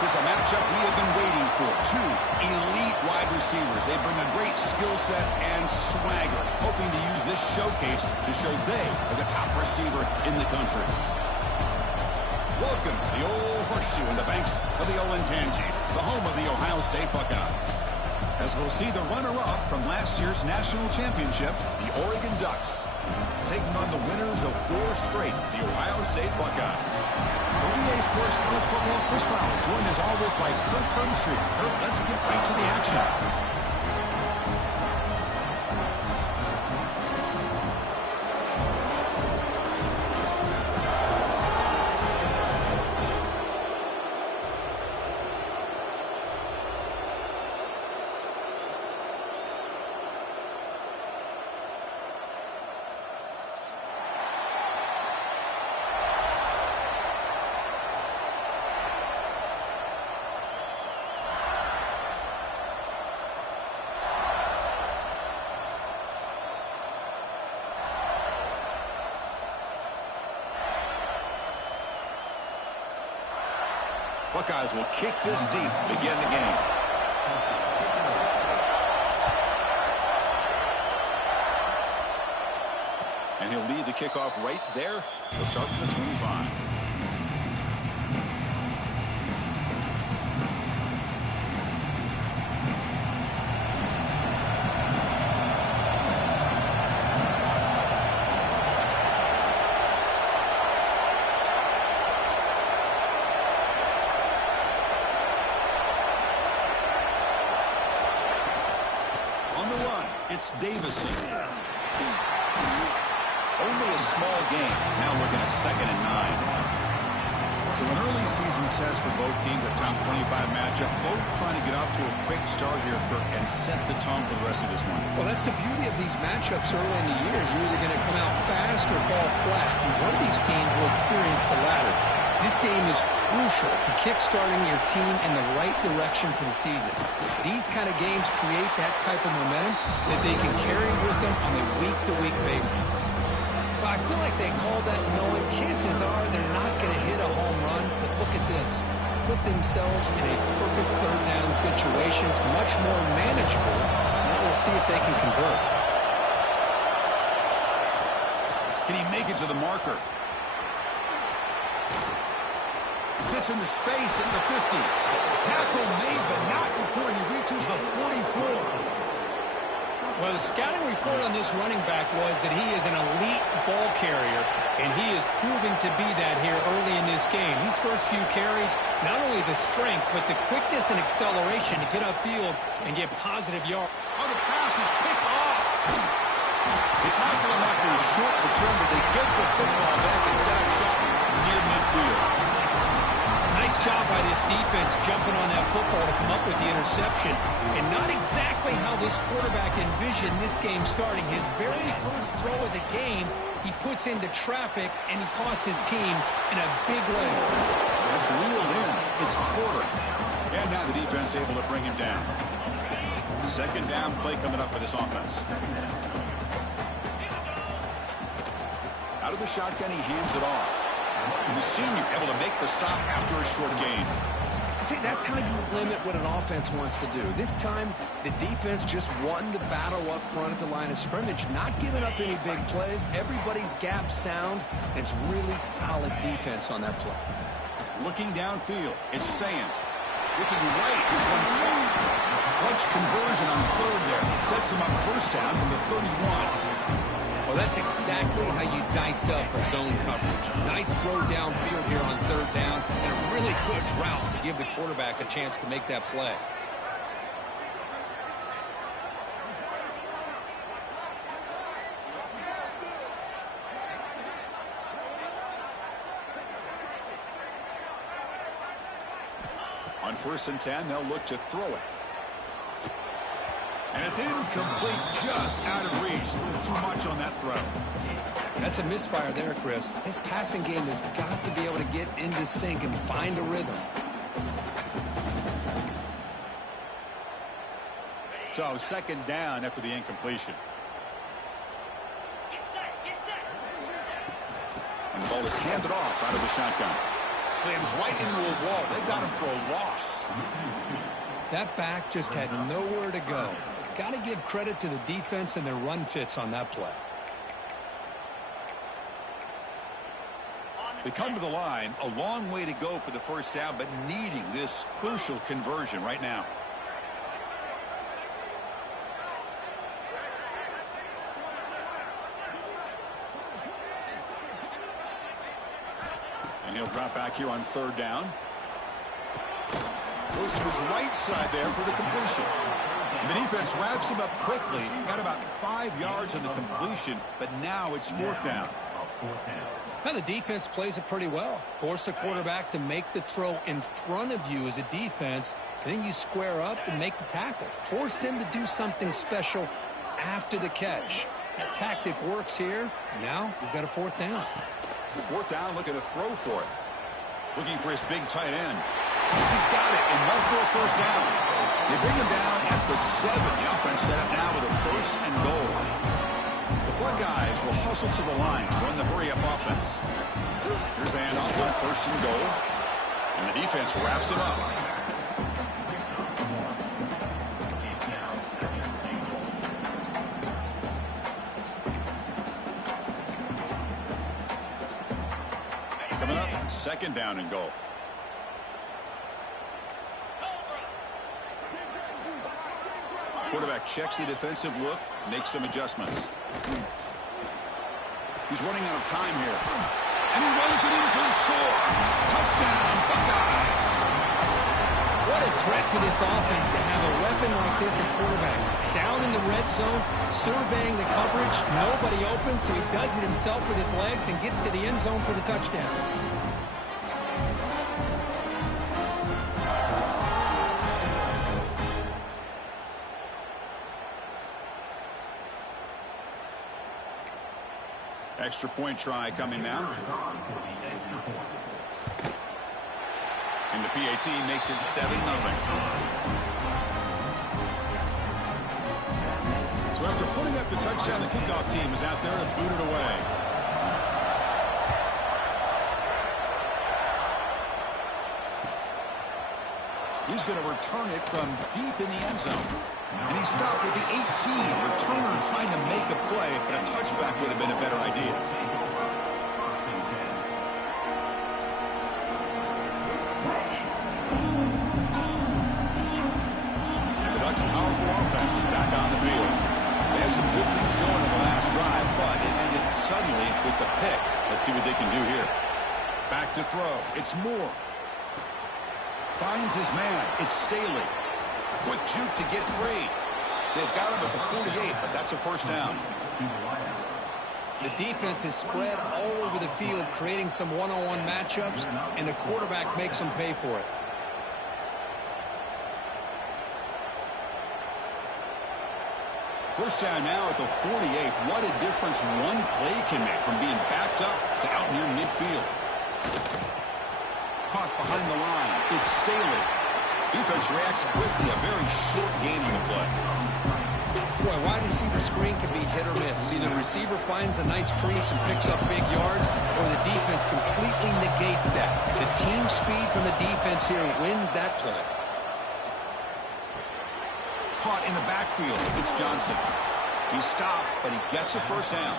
This is a matchup we have been waiting for. Two elite wide receivers. They bring a great skill set and swagger, hoping to use this showcase to show they are the top receiver in the country. Welcome to the old horseshoe in the banks of the Olentangy, the home of the Ohio State Buckeyes. As we'll see the runner-up from last year's national championship, the Oregon Ducks, taking on the winners of 4 straight, the Ohio State Buckeyes. EA Sports College Football Chris Fowler, joined as always by Kirk Herbstreit. Kirk, let's get right to the action. Buckeyes will kick this deep to begin the game. And he'll lead the kickoff right there. He'll start from the 25. It's Davison. Only a small game. Now looking at 2nd and 9. So an early season test for both teams, a top 25 matchup. Both trying to get off to a quick start here, Kirk, and set the tone for the rest of this one. Well, that's the beauty of these matchups early in the year. You're either going to come out fast or fall flat. And one of these teams will experience the latter. This game is crucial to kickstarting your team in the right direction for the season. These kind of games create that type of momentum that they can carry with them on a week-to-week basis. But I feel like they called that knowing chances are they're not going to hit a home run. But look at this. Put themselves in a perfect third down situations, much more manageable. Now we'll see if they can convert. Can he make it to the marker? Gets into space at the 50. Tackle made, but not before he reaches the 44. Well, the scouting report on this running back was that he is an elite ball carrier, and he is proving to be that here early in this game. These first few carries, not only the strength, but the quickness and acceleration to get upfield and get positive yards. Oh, the pass is picked off. They tackle him after a short return, but they get the football back and set up shop near midfield. Nice job by this defense jumping on that football to come up with the interception. And not exactly how this quarterback envisioned this game starting. His very first throw of the game, he puts into traffic, and he costs his team in a big way. That's reeled in. It's Porter. And now the defense able to bring him down. 2nd down play coming up for this offense. Out of the shotgun, he hands it off. The senior able to make the stop after a short gain. See, that's how you limit what an offense wants to do. This time, the defense just won the battle up front at the line of scrimmage, not giving up any big plays. Everybody's gap sound. It's really solid defense on that play. Looking downfield, it's Sand. Looking right, this one caught. Clutch conversion on 3rd there. Sets him up 1st down from the 31. Well, that's exactly how you dice up a zone coverage. Nice throw downfield here on 3rd down, and a really good route to give the quarterback a chance to make that play. On 1st and 10, they'll look to throw it. And it's incomplete, just out of reach. A little too much on that throw. That's a misfire there, Chris. This passing game has got to be able to get into sync and find a rhythm. So 2nd down after the incompletion. And the ball is handed off out of the shotgun. Slams right into a wall. They got him for a loss. That back just had nowhere to go. Got to give credit to the defense and their run fits on that play. They come to the line, a long way to go for the first down, but needing this crucial conversion right now. And he'll drop back here on third down. Goes to his right side there for the completion. And the defense wraps him up quickly. Got about 5 yards on the completion, but now it's fourth down. Now the defense plays it pretty well. Force the quarterback to make the throw in front of you as a defense. Then you square up and make the tackle. Force them to do something special after the catch. That tactic works here. Now we've got a fourth down. Fourth down, looking to throw for it. Looking for his big tight end. He's got it, enough for a first down. They bring him down at the 7. The offense set up now with a first and goal. The Buckeyes will hustle to the line to run the hurry-up offense. Here's the handoff on first and goal. And the defense wraps him up. Coming up, second down and goal. Quarterback checks the defensive look, makes some adjustments. He's running out of time here. And he runs it in for the score. Touchdown, Buckeyes. What a threat to this offense to have a weapon like this at quarterback. Down in the red zone, surveying the coverage. Nobody open, so he does it himself with his legs and gets to the end zone for the touchdown. Extra point try coming now. And the PAT makes it 7-0. So after putting up the touchdown, the kickoff team is out there to boot it away. He's going to return it from deep in the end zone. And he stopped with the 18. Returner trying to make a play, but a touchback would have been a better idea. And the Ducks' powerful offense is back on the field. They had some good things going in the last drive, but it ended suddenly with the pick. Let's see what they can do here. Back to throw. It's Moore. Finds his man. It's Staley. Quick juke to get free. They've got him at the 48, but that's a first down. The defense is spread all over the field, creating some one-on-one matchups, and the quarterback makes them pay for it. First down now at the 48. What a difference one play can make from being backed up to out near midfield. Caught behind the line. It's Staley. Defense reacts quickly. A very short gain on the play. Boy, wide receiver screen can be hit or miss. Either the receiver finds a nice crease and picks up big yards, or the defense completely negates that. The team speed from the defense here wins that play. Caught in the backfield. It's Johnson. He stopped, but he gets a first down.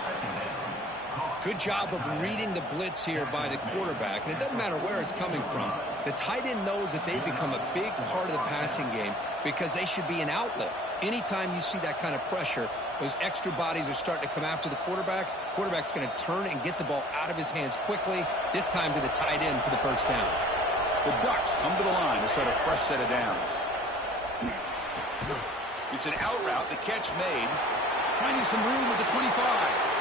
Good job of reading the blitz here by the quarterback, and it doesn't matter where it's coming from. The tight end knows that they've become a big part of the passing game because they should be an outlet. Anytime you see that kind of pressure, those extra bodies are starting to come after the quarterback. Quarterback's going to turn and get the ball out of his hands quickly, this time to the tight end for the first down. The Ducks come to the line to set a fresh set of downs. It's an out route, the catch made. Finding some room with the 25.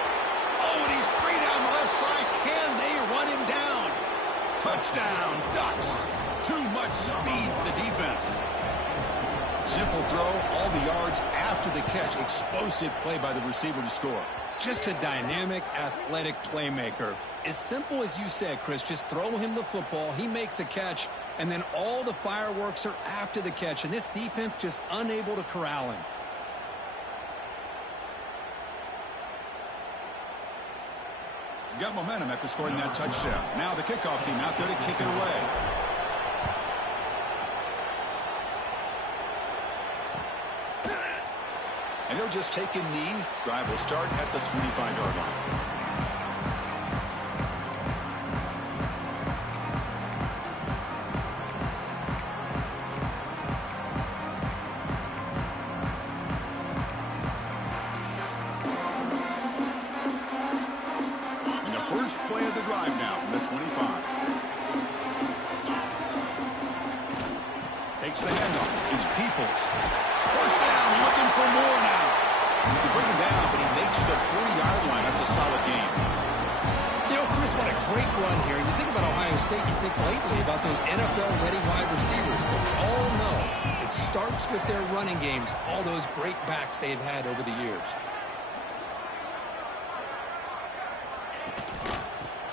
Oh, and he's free down the left side. Can they run him down? Touchdown, Ducks. Too much speed for the defense. Simple throw, all the yards after the catch. Explosive play by the receiver to score. Just a dynamic, athletic playmaker. As simple as you said, Chris, just throw him the football. He makes a catch, and then all the fireworks are after the catch. And this defense just unable to corral him. Got momentum after scoring that touchdown. Now the kickoff team out there to kick it away. And he'll just take a knee. Drive will start at the 25-yard line. Play of the drive now from the 25. Takes the handoff. It's Peoples. First down, looking for more now. You bring him down, but he makes the 40-yard line. That's a solid game. You know, Chris, what a great run here. And you think about Ohio State, you think lately about those NFL-ready wide receivers. But we all know it starts with their running games, all those great backs they've had over the years.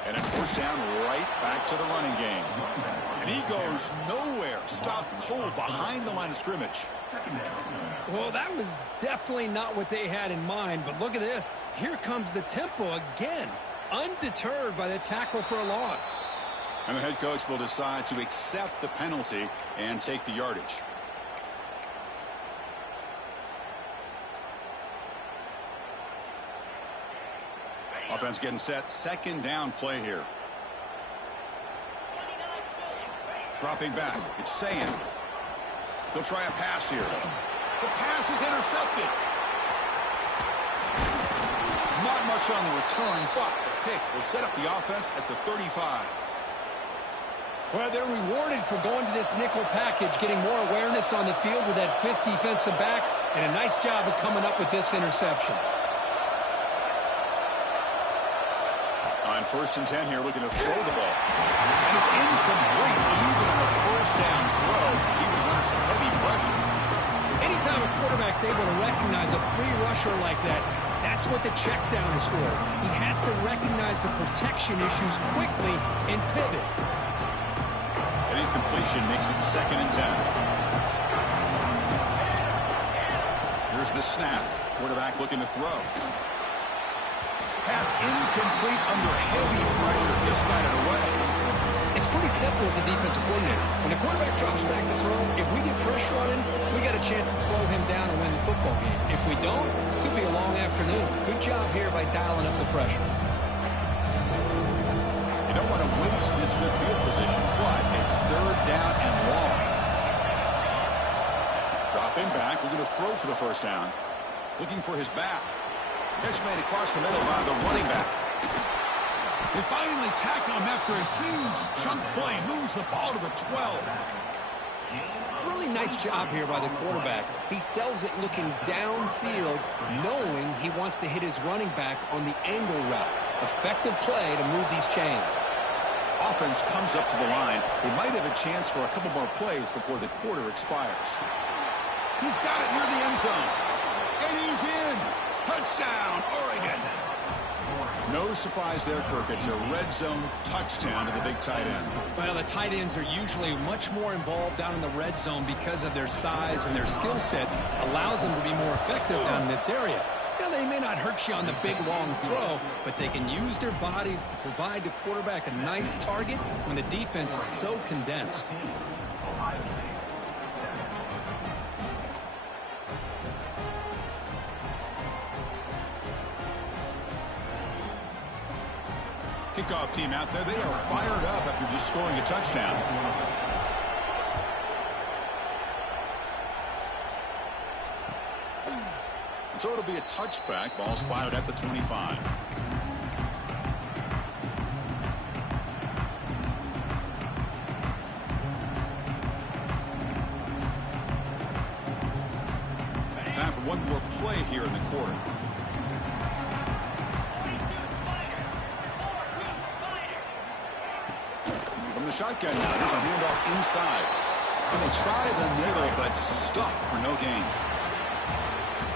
And then first down, right back to the running game. And he goes nowhere. Stopped cold behind the line of scrimmage. Well, that was definitely not what they had in mind. But look at this. Here comes the tempo again. Undeterred by the tackle for a loss. And the head coach will decide to accept the penalty and take the yardage. Offense getting set. Second down play here. Dropping back. It's Sayan. He'll try a pass here. The pass is intercepted. Not much on the return, but the pick will set up the offense at the 35. Well, they're rewarded for going to this nickel package, getting more awareness on the field with that fifth defensive back, and a nice job of coming up with this interception. On 1st and 10 here, looking to throw the ball. And it's incomplete, even on the first down throw. He was under some heavy pressure. Anytime a quarterback's able to recognize a free rusher like that, that's what the check down is for. He has to recognize the protection issues quickly and pivot. An incompletion makes it 2nd and 10. Here's the snap. Quarterback looking to throw. Pass incomplete under heavy pressure. Just got it away. It's pretty simple as a defensive coordinator. When the quarterback drops back to throw, if we get pressure on him, we got a chance to slow him down and win the football game. If we don't, it could be a long afternoon. Good job here by dialing up the pressure. You don't want to waste this good field position, but it's 3rd down and long. Dropping back, looking to throw for the first down. Looking for his back. Catch made across the middle by the running back. They finally tackle him after a huge chunk play. Moves the ball to the 12. Really nice job here by the quarterback. He sells it looking downfield, knowing he wants to hit his running back on the angle route. Effective play to move these chains. Offense comes up to the line. They might have a chance for a couple more plays before the quarter expires. He's got it near the end zone. And he's in. Touchdown, Oregon. No surprise there, Kirk. It's a red zone touchdown to the big tight end. Well, the tight ends are usually much more involved down in the red zone because of their size and their skill set. Allows them to be more effective down in this area. Now, they may not hurt you on the big, long throw, but they can use their bodies to provide the quarterback a nice target when the defense is so condensed. Kickoff team out there. They are fired up after just scoring a touchdown. So it'll be a touchback. Ball spotted at the 25. Time for one more play here in the quarter. From the shotgun now, there's a handoff inside. And they try the middle, but stuffed for no gain.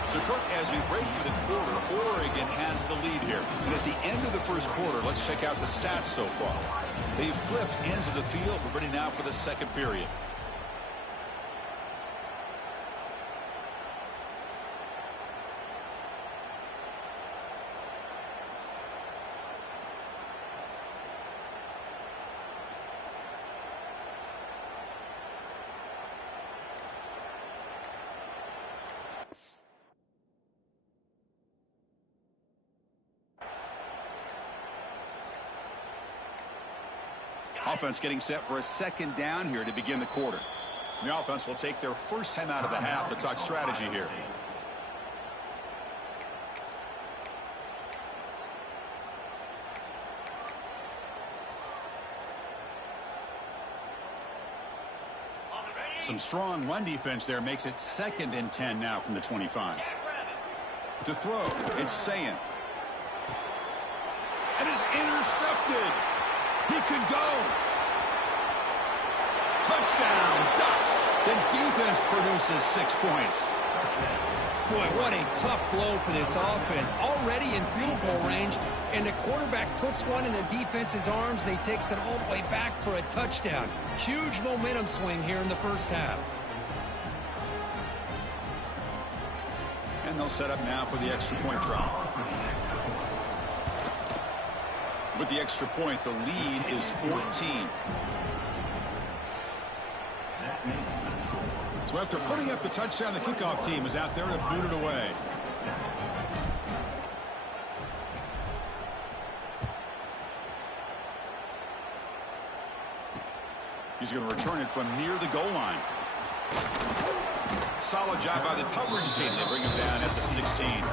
So, Kirk, as we break for the quarter, Oregon has the lead here. And at the end of the first quarter, let's check out the stats so far. They've flipped into the field. We're ready now for the second period. Offense getting set for a second down here to begin the quarter. The offense will take their first time out of the half to talk strategy here. Some strong run defense there makes it 2nd and 10 now from the 25. To throw, it's Sayin. It is intercepted. He could go. Touchdown, Ducks. The defense produces 6 points. Boy, what a tough blow for this offense. Already in field goal range, and the quarterback puts one in the defense's arms. They takes it all the way back for a touchdown. Huge momentum swing here in the first half. And they'll set up now for the extra point try. With the extra point, the lead is 14. So after putting up the touchdown, the kickoff team is out there to boot it away. He's going to return it from near the goal line. Solid job by the coverage team. They bring him down at the 16.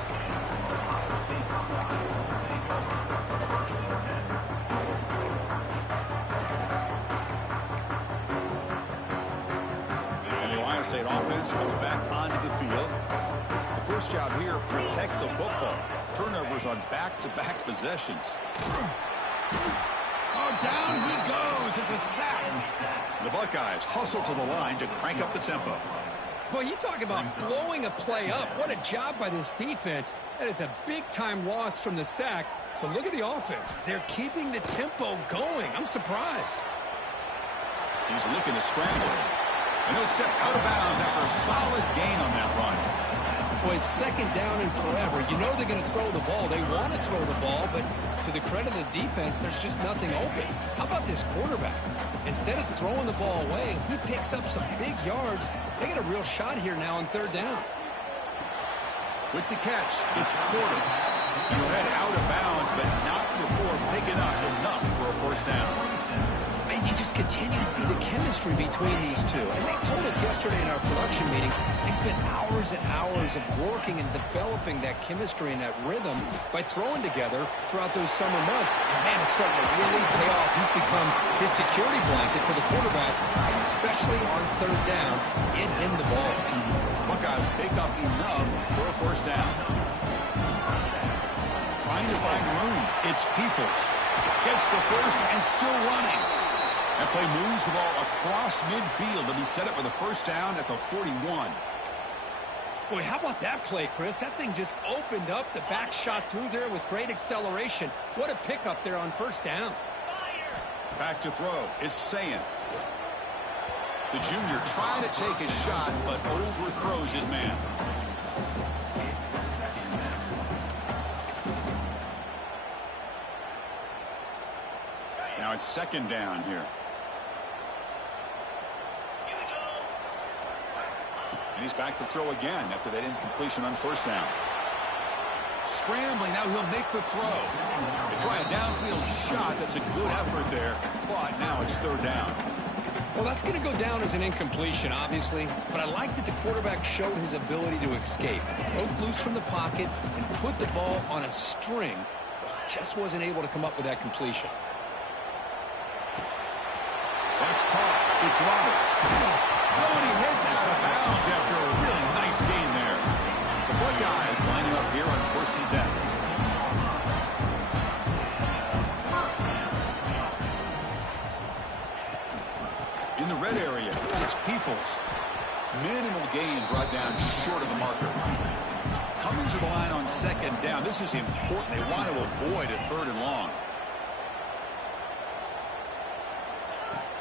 State offense comes back onto the field. The first job here, protect the football. Turnovers on back-to-back possessions. Oh, down he goes. It's a sack. The Buckeyes hustle to the line to crank up the tempo. Boy, you talk about blowing a play up. What a job by this defense. That is a big-time loss from the sack. But look at the offense. They're keeping the tempo going. I'm surprised. He's looking to scramble. And he'll step out of bounds after a solid gain on that run. Boy, it's 2nd down and forever. You know they're going to throw the ball. They want to throw the ball, but to the credit of the defense, there's just nothing open. How about this quarterback? Instead of throwing the ball away, he picks up some big yards. They get a real shot here now on 3rd down. With the catch, it's Porter. He'll head out of bounds, but not before picking up enough for a 1st down. And you just continue to see the chemistry between these two. And they told us yesterday in our production meeting, they spent hours and hours of working and developing that chemistry and that rhythm by throwing together throughout those summer months. And, man, it's starting to really pay off. He's become his security blanket for the quarterback, especially on 3rd down. Get him the ball. Buckeyes pick up enough for a 1st down. Trying to find room. It's Peoples. Gets the first and still running. That play moves the ball across midfield to be set up with a 1st down at the 41. Boy, how about that play, Chris? That thing just opened up. The back shot through there with great acceleration. What a pickup there on 1st down. Back to throw. It's Sayin. The junior trying to take a shot, but overthrows his man. Now it's 2nd down here. And he's back to throw again after that incompletion on 1st down. Scrambling, now he'll make the throw. They try a downfield shot. That's a good effort there. But now it's 3rd down. Well, that's going to go down as an incompletion, obviously. But I like that the quarterback showed his ability to escape. Broke loose from the pocket and put the ball on a string. But he just wasn't able to come up with that completion. That's caught. It's Roberts. Oh, and he heads out of bounds after a really nice gain there. The Buckeyes lining up here on 1st and 10. In the red area, it's Peoples. Minimal gain brought down short of the marker. Coming to the line on 2nd down. This is important. They want to avoid a 3rd and long.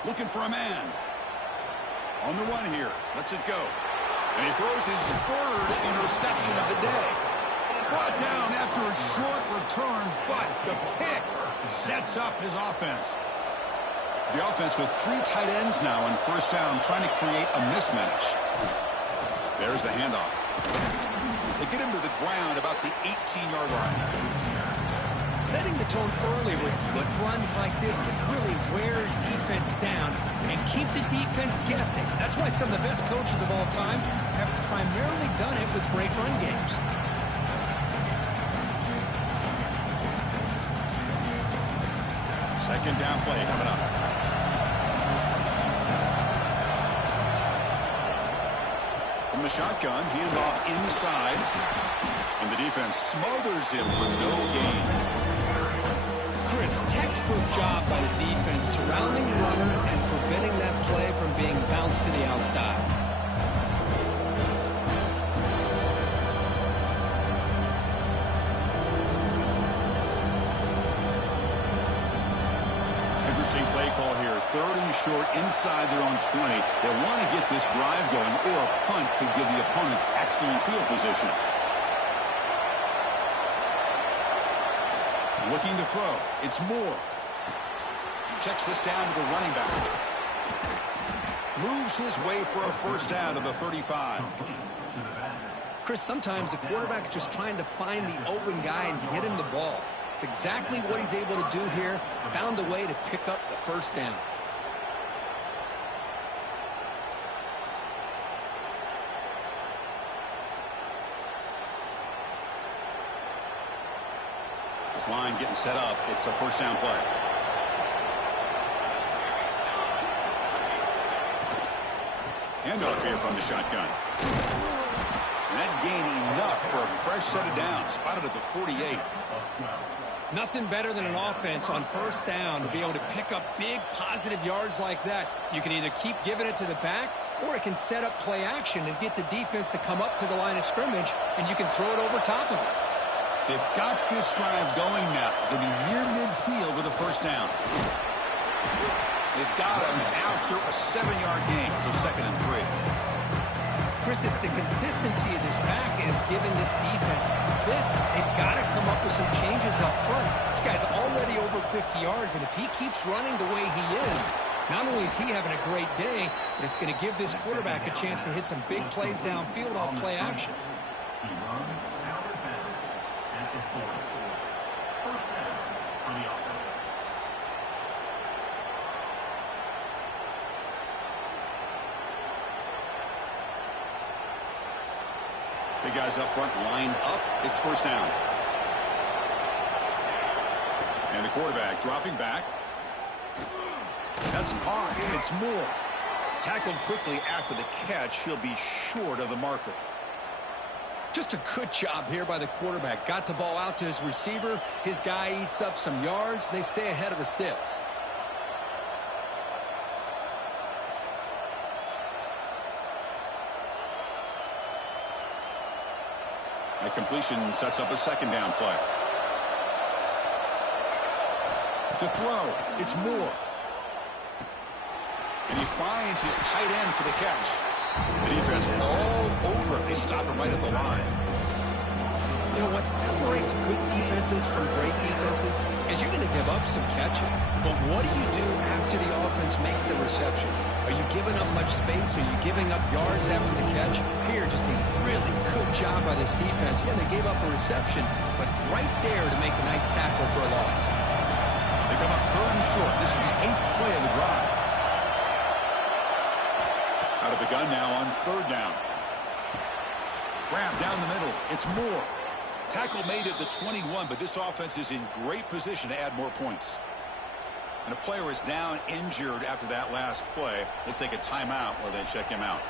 Looking for a man. On the run here. Lets it go. And he throws his 3rd interception of the day. Brought down after a short return, but the pick sets up his offense. The offense with 3 tight ends now on 1st down, trying to create a mismatch. There's the handoff. They get him to the ground about the 18-yard line. Setting the tone early with good runs like this can really wear defense down and keep the defense guessing. That's why some of the best coaches of all time have primarily done it with great run games. Second down play coming up. From the shotgun, handoff inside. And the defense smothers him for no gain. Chris, textbook job by the defense surrounding the runner and preventing that play from being bounced to the outside. Interesting play call here. Third and short inside their own 20. They want to get this drive going, or a punt could give the opponents excellent field position. Looking to throw. It's Moore. Checks this down to the running back. Moves his way for a first down to the 35. Chris, sometimes the quarterback's just trying to find the open guy and get him the ball. It's exactly what he's able to do here. Found a way to pick up the first down. This line getting set up. It's a first down play. Handoff here from the shotgun. And that gain enough for a fresh set of downs. Spotted at the 48. Nothing better than an offense on first down to be able to pick up big positive yards like that. You can either keep giving it to the back, or it can set up play action and get the defense to come up to the line of scrimmage, and you can throw it over top of it. They've got this drive going now. They'll be near midfield with a first down. They've got him after a 7-yard gain, so 2nd and 3. Chris, it's the consistency of this back is giving this defense fits. They've got to come up with some changes up front. This guy's already over 50 yards, and if he keeps running the way he is, not only is he having a great day, but it's going to give this quarterback a chance to hit some big plays downfield off play action. Big guys up front lined up. It's first down. And the quarterback dropping back. That's hard. It's Moore. Tackled quickly after the catch. He'll be short of the marker. Just a good job here by the quarterback. Got the ball out to his receiver. His guy eats up some yards. They stay ahead of the sticks. That completion sets up a second down play. To throw, it's Moore. And he finds his tight end for the catch. The defense all over. They stop him right at the line. You know, what separates good defenses from great defenses is you're going to give up some catches. But what do you do after the offense makes the reception? Are you giving up much space? Are you giving up yards after the catch? Here, just a really good job by this defense. Yeah, they gave up a reception, but right there to make a nice tackle for a loss. They come up 3rd and short. This is the 8th play of the drive. Out of the gun now on 3rd down. Grab down the middle. It's Moore. Tackle made at the 21, but this offense is in great position to add more points. And a player is down injured after that last play. We'll take a timeout while they check him out.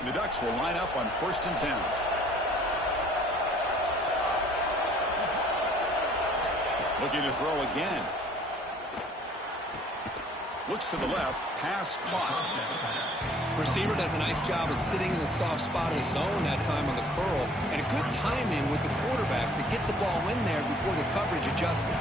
And the Ducks will line up on 1st and 10. Looking to throw again. Looks to the left. Pass caught. Receiver does a nice job of sitting in the soft spot of the zone that time on the curl. And a good timing with the quarterback to get the ball in there before the coverage adjusted.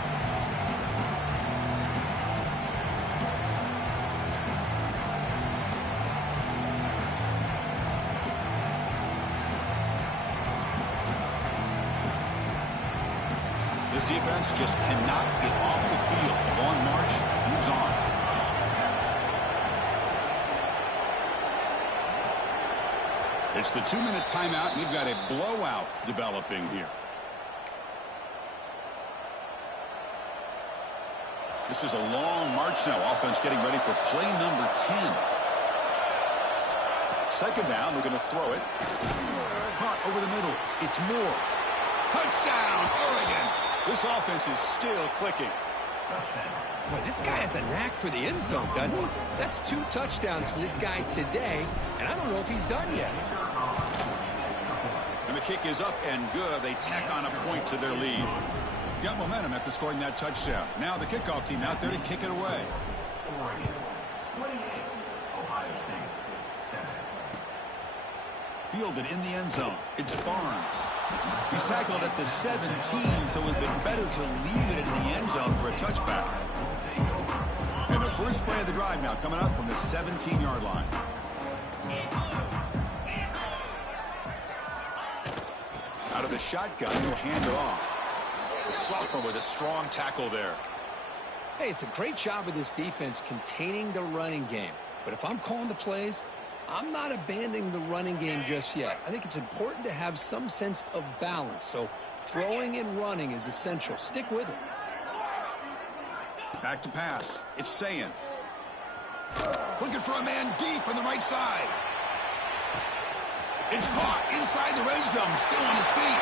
This defense just cannot get off the field. The long march moves on. It's the 2-minute timeout. We've got a blowout developing here. This is a long march now. Offense getting ready for play number 10. Second down, we're going to throw it. Caught over the middle. It's Moore. Touchdown, Oregon. This offense is still clicking. Boy, this guy has a knack for the end zone, doesn't he? That's 2 touchdowns for this guy today, and I don't know if he's done yet. And the kick is up and good. They tack on a point to their lead. Got momentum after scoring that touchdown. Now the kickoff team out there to kick it away. Fielded in the end zone. It's Barnes. He's tackled at the 17, so it would have been better to leave it in the end zone for a touchback. And the first play of the drive now coming up from the 17-yard line. Out of the shotgun, he'll hand it off. The sophomore with a strong tackle there. Hey, it's a great job of this defense containing the running game. But if I'm calling the plays, I'm not abandoning the running game just yet. I think it's important to have some sense of balance. So throwing and running is essential. Stick with it. Back to pass. It's Sayin. Looking for a man deep on the right side. It's caught inside the red zone, still on his feet.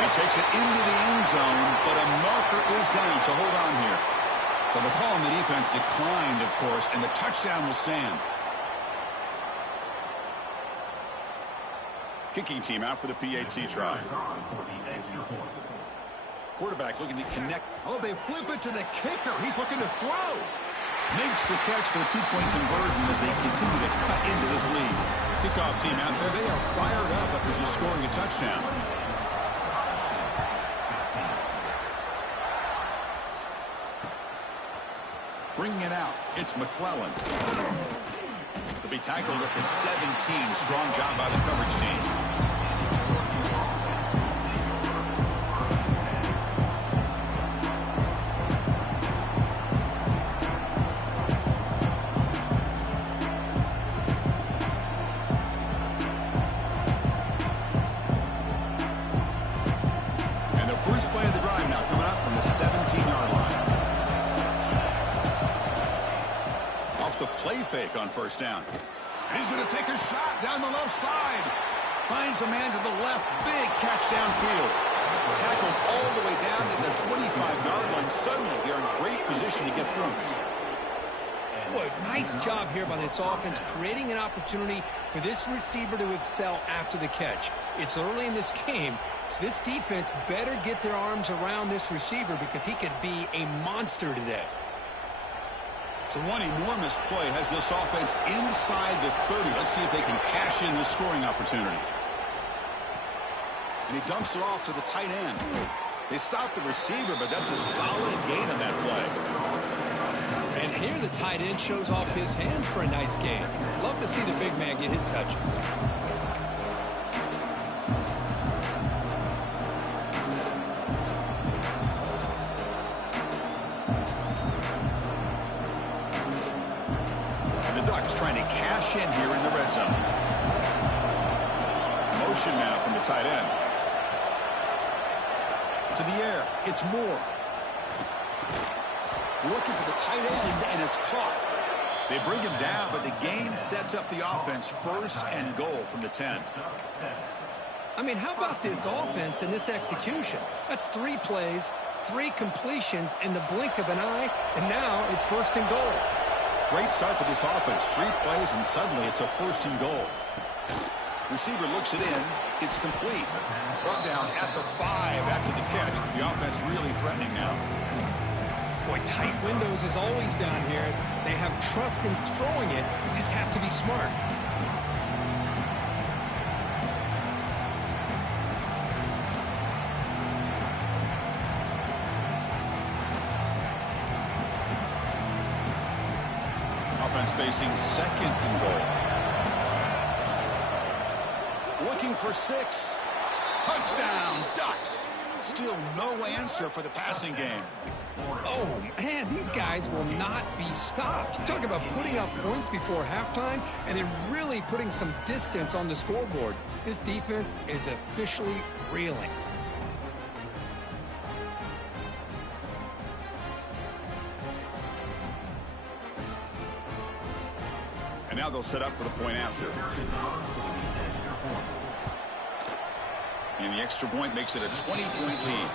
He takes it into the end zone, but a marker is down, so hold on here. So the call on the defense declined, of course, and the touchdown will stand. Kicking team out for the PAT try. Quarterback looking to connect. Oh, they flip it to the kicker. He's looking to throw. Makes the catch for the 2-point conversion as they continue to cut into this lead. Kickoff team out there. They are fired up after just scoring a touchdown. Bringing it out. It's McClellan. They'll be tackled at the 17. Strong job by the coverage team. Play of the drive now coming up from the 17-yard line. Off the play fake on first down. And he's going to take a shot down the left side. Finds a man to the left. Big catch downfield. Tackled all the way down to the 25-yard line. Suddenly they're in great position to get points. Boy, nice job here by this offense, creating an opportunity for this receiver to excel after the catch. It's early in this game, so this defense better get their arms around this receiver because he could be a monster today. So one enormous play has this offense inside the 30. Let's see if they can cash in this scoring opportunity. And he dumps it off to the tight end. They stop the receiver, but that's a solid gain on that play. And here the tight end shows off his hands for a nice game. Love to see the big man get his touches. And the Ducks trying to cash in here in the red zone. Motion now from the tight end. To the air. It's Moore. Looking for the tight end, and it's caught. They bring him down, but the game sets up the offense first and goal from the 10. I mean, how about this offense and this execution? That's 3 plays, 3 completions in the blink of an eye, and now it's first and goal. Great start for this offense. 3 plays, and suddenly it's a first and goal. Receiver looks it in. It's complete. Brought down at the 5 after the catch. The offense really threatening now. Boy, tight windows is always down here. They have trust in throwing it. You just have to be smart. Offense facing second and goal. Looking for 6. Touchdown, Ducks. Still no answer for the passing game. Oh, man, these guys will not be stopped. You talk about putting up points before halftime and then really putting some distance on the scoreboard. This defense is officially reeling. And now they'll set up for the point after. And the extra point makes it a 20-point lead.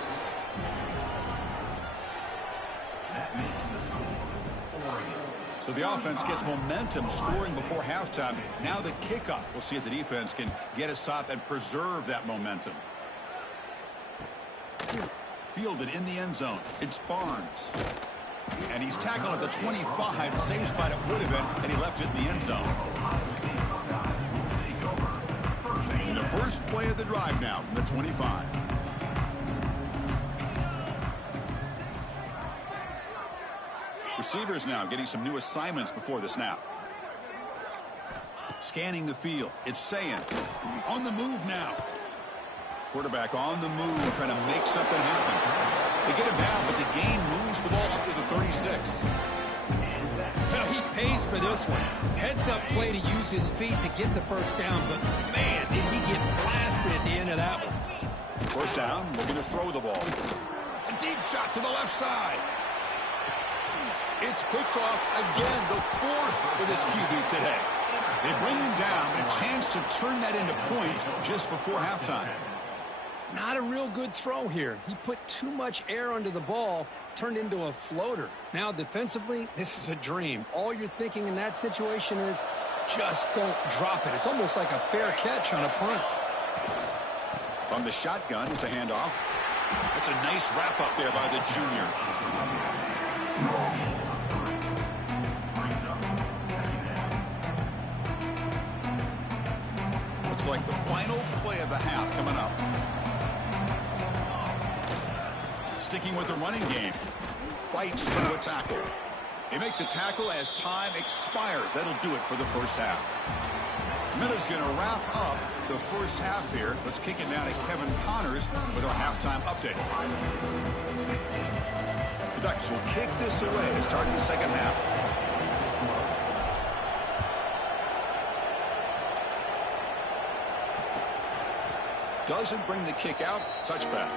So the offense gets momentum scoring before halftime. Now the kickoff. We'll see if the defense can get a stop and preserve that momentum. Fielded in the end zone. It's Barnes. And he's tackled at the 25. Same spot it would have been, and he left it in the end zone. And the first play of the drive now from the 25. Receivers now getting some new assignments before the snap. Scanning the field. It's Sayin. On the move now. Quarterback on the move, trying to make something happen. They get him down, but the gain moves the ball up to the 36. Well, he pays for this one. Heads-up play to use his feet to get the first down, but, man, did he get blasted at the end of that one. First down, we're going to throw the ball. A deep shot to the left side. It's picked off again, the fourth for this QB today. They bring him down, a chance to turn that into points just before halftime. Not a real good throw here. He put too much air under the ball, turned into a floater. Now, defensively, this is a dream. All you're thinking in that situation is just don't drop it. It's almost like a fair catch on a punt. From the shotgun, it's a handoff. That's a nice wrap-up there by the junior. Looks like the final play of the half coming up. Sticking with the running game. Fights to a tackle. They make the tackle as time expires. That'll do it for the first half. Miller's going to wrap up the first half here. Let's kick it down to Kevin Connors with our halftime update. The Ducks will kick this away to start the second half. Doesn't bring the kick out. Touchback.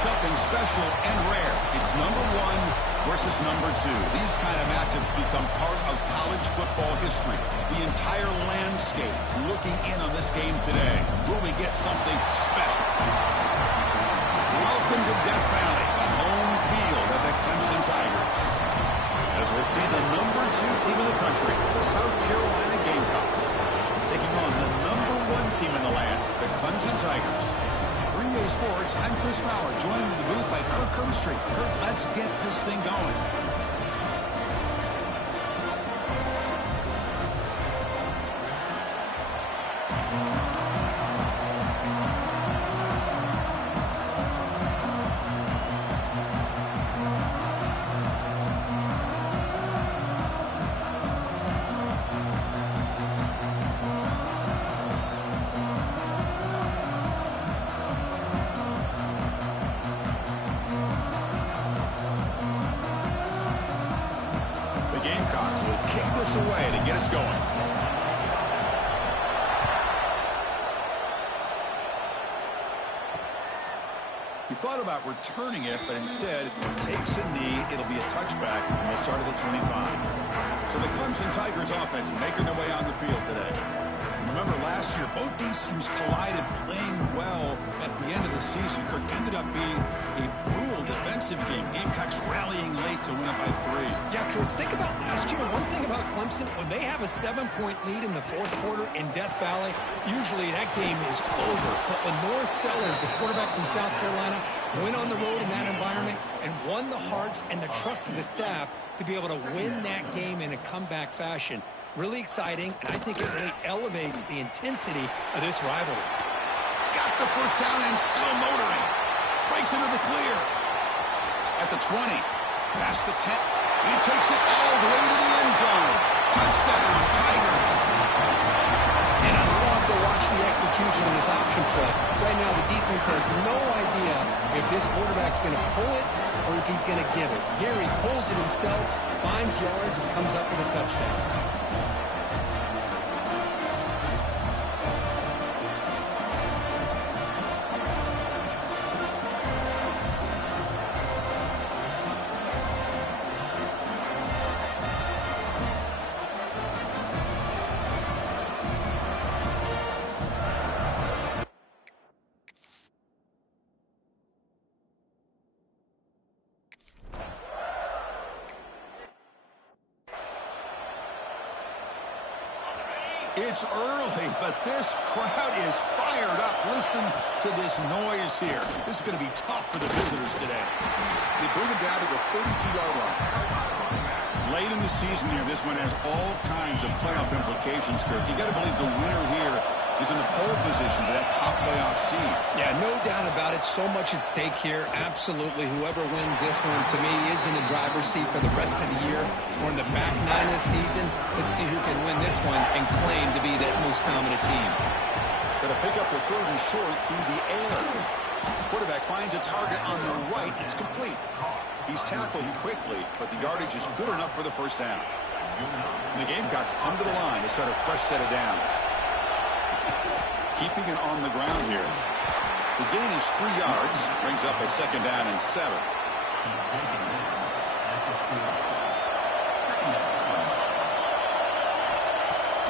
something special and rare. It's number 1 versus number 2. These kind of matchups become part of college football history. The entire landscape looking in on this game today. Will we get something special? Welcome to Death Valley, the home field of the Clemson Tigers. As we'll see the number 2 team in the country, the South Carolina Gamecocks, taking on the number 1 team in the land, the Clemson Tigers. For EA Sports, I'm Chris Fowler, joined in the booth by Kirk Herbstreit. Kirk, let's get this thing going. Away to get us going. He thought about returning it, but instead takes a knee. It'll be a touchback, and we'll start at the 25. So the Clemson Tigers offense making their way on the field today. Remember last year, both these teams collided playing well at the end of the season. Kirk ended up being a brutal defensive game. Gamecocks rallying late to win it by 3. Yeah, Chris, think about last year. One thing about Clemson, when they have a 7-point lead in the fourth quarter in Death Valley, usually that game is over. But when Norris Sellers, the quarterback from South Carolina, went on the road in that environment and won the hearts and the trust of the staff to be able to win that game in a comeback fashion. Really exciting, and I think it really elevates the intensity of this rivalry. Got the first down and still motoring. Breaks into the clear. At the 20. Past the 10. He takes it all the way to the end zone. Touchdown, Tigers. And I love to watch the execution of this option play. Right now, the defense has no idea if this quarterback's going to pull it or if he's going to give it. Here he pulls it himself, finds yards, and comes up with a touchdown. It's early, but this crowd is fired up. Listen to this noise here. This is going to be tough for the visitors today. They bring it down to the 32-yard line. Late in the season here, this one has all kinds of playoff implications, Kirk. You got to believe the winner here is in the pole position for that top playoff seed. Yeah, no doubt about it. So much at stake here. Absolutely. Whoever wins this one, to me, is in the driver's seat for the rest of the year. We're in the back 9 of the season. Let's see who can win this one and claim to be that most dominant team. Going to pick up the 3rd and short through the air. Quarterback finds a target on the right. It's complete. He's tackled quickly, but the yardage is good enough for the first down. And the Gamecocks come to the line to start a fresh set of downs. Keeping it on the ground here. The gain is 3 yards. Brings up a 2nd down and 7.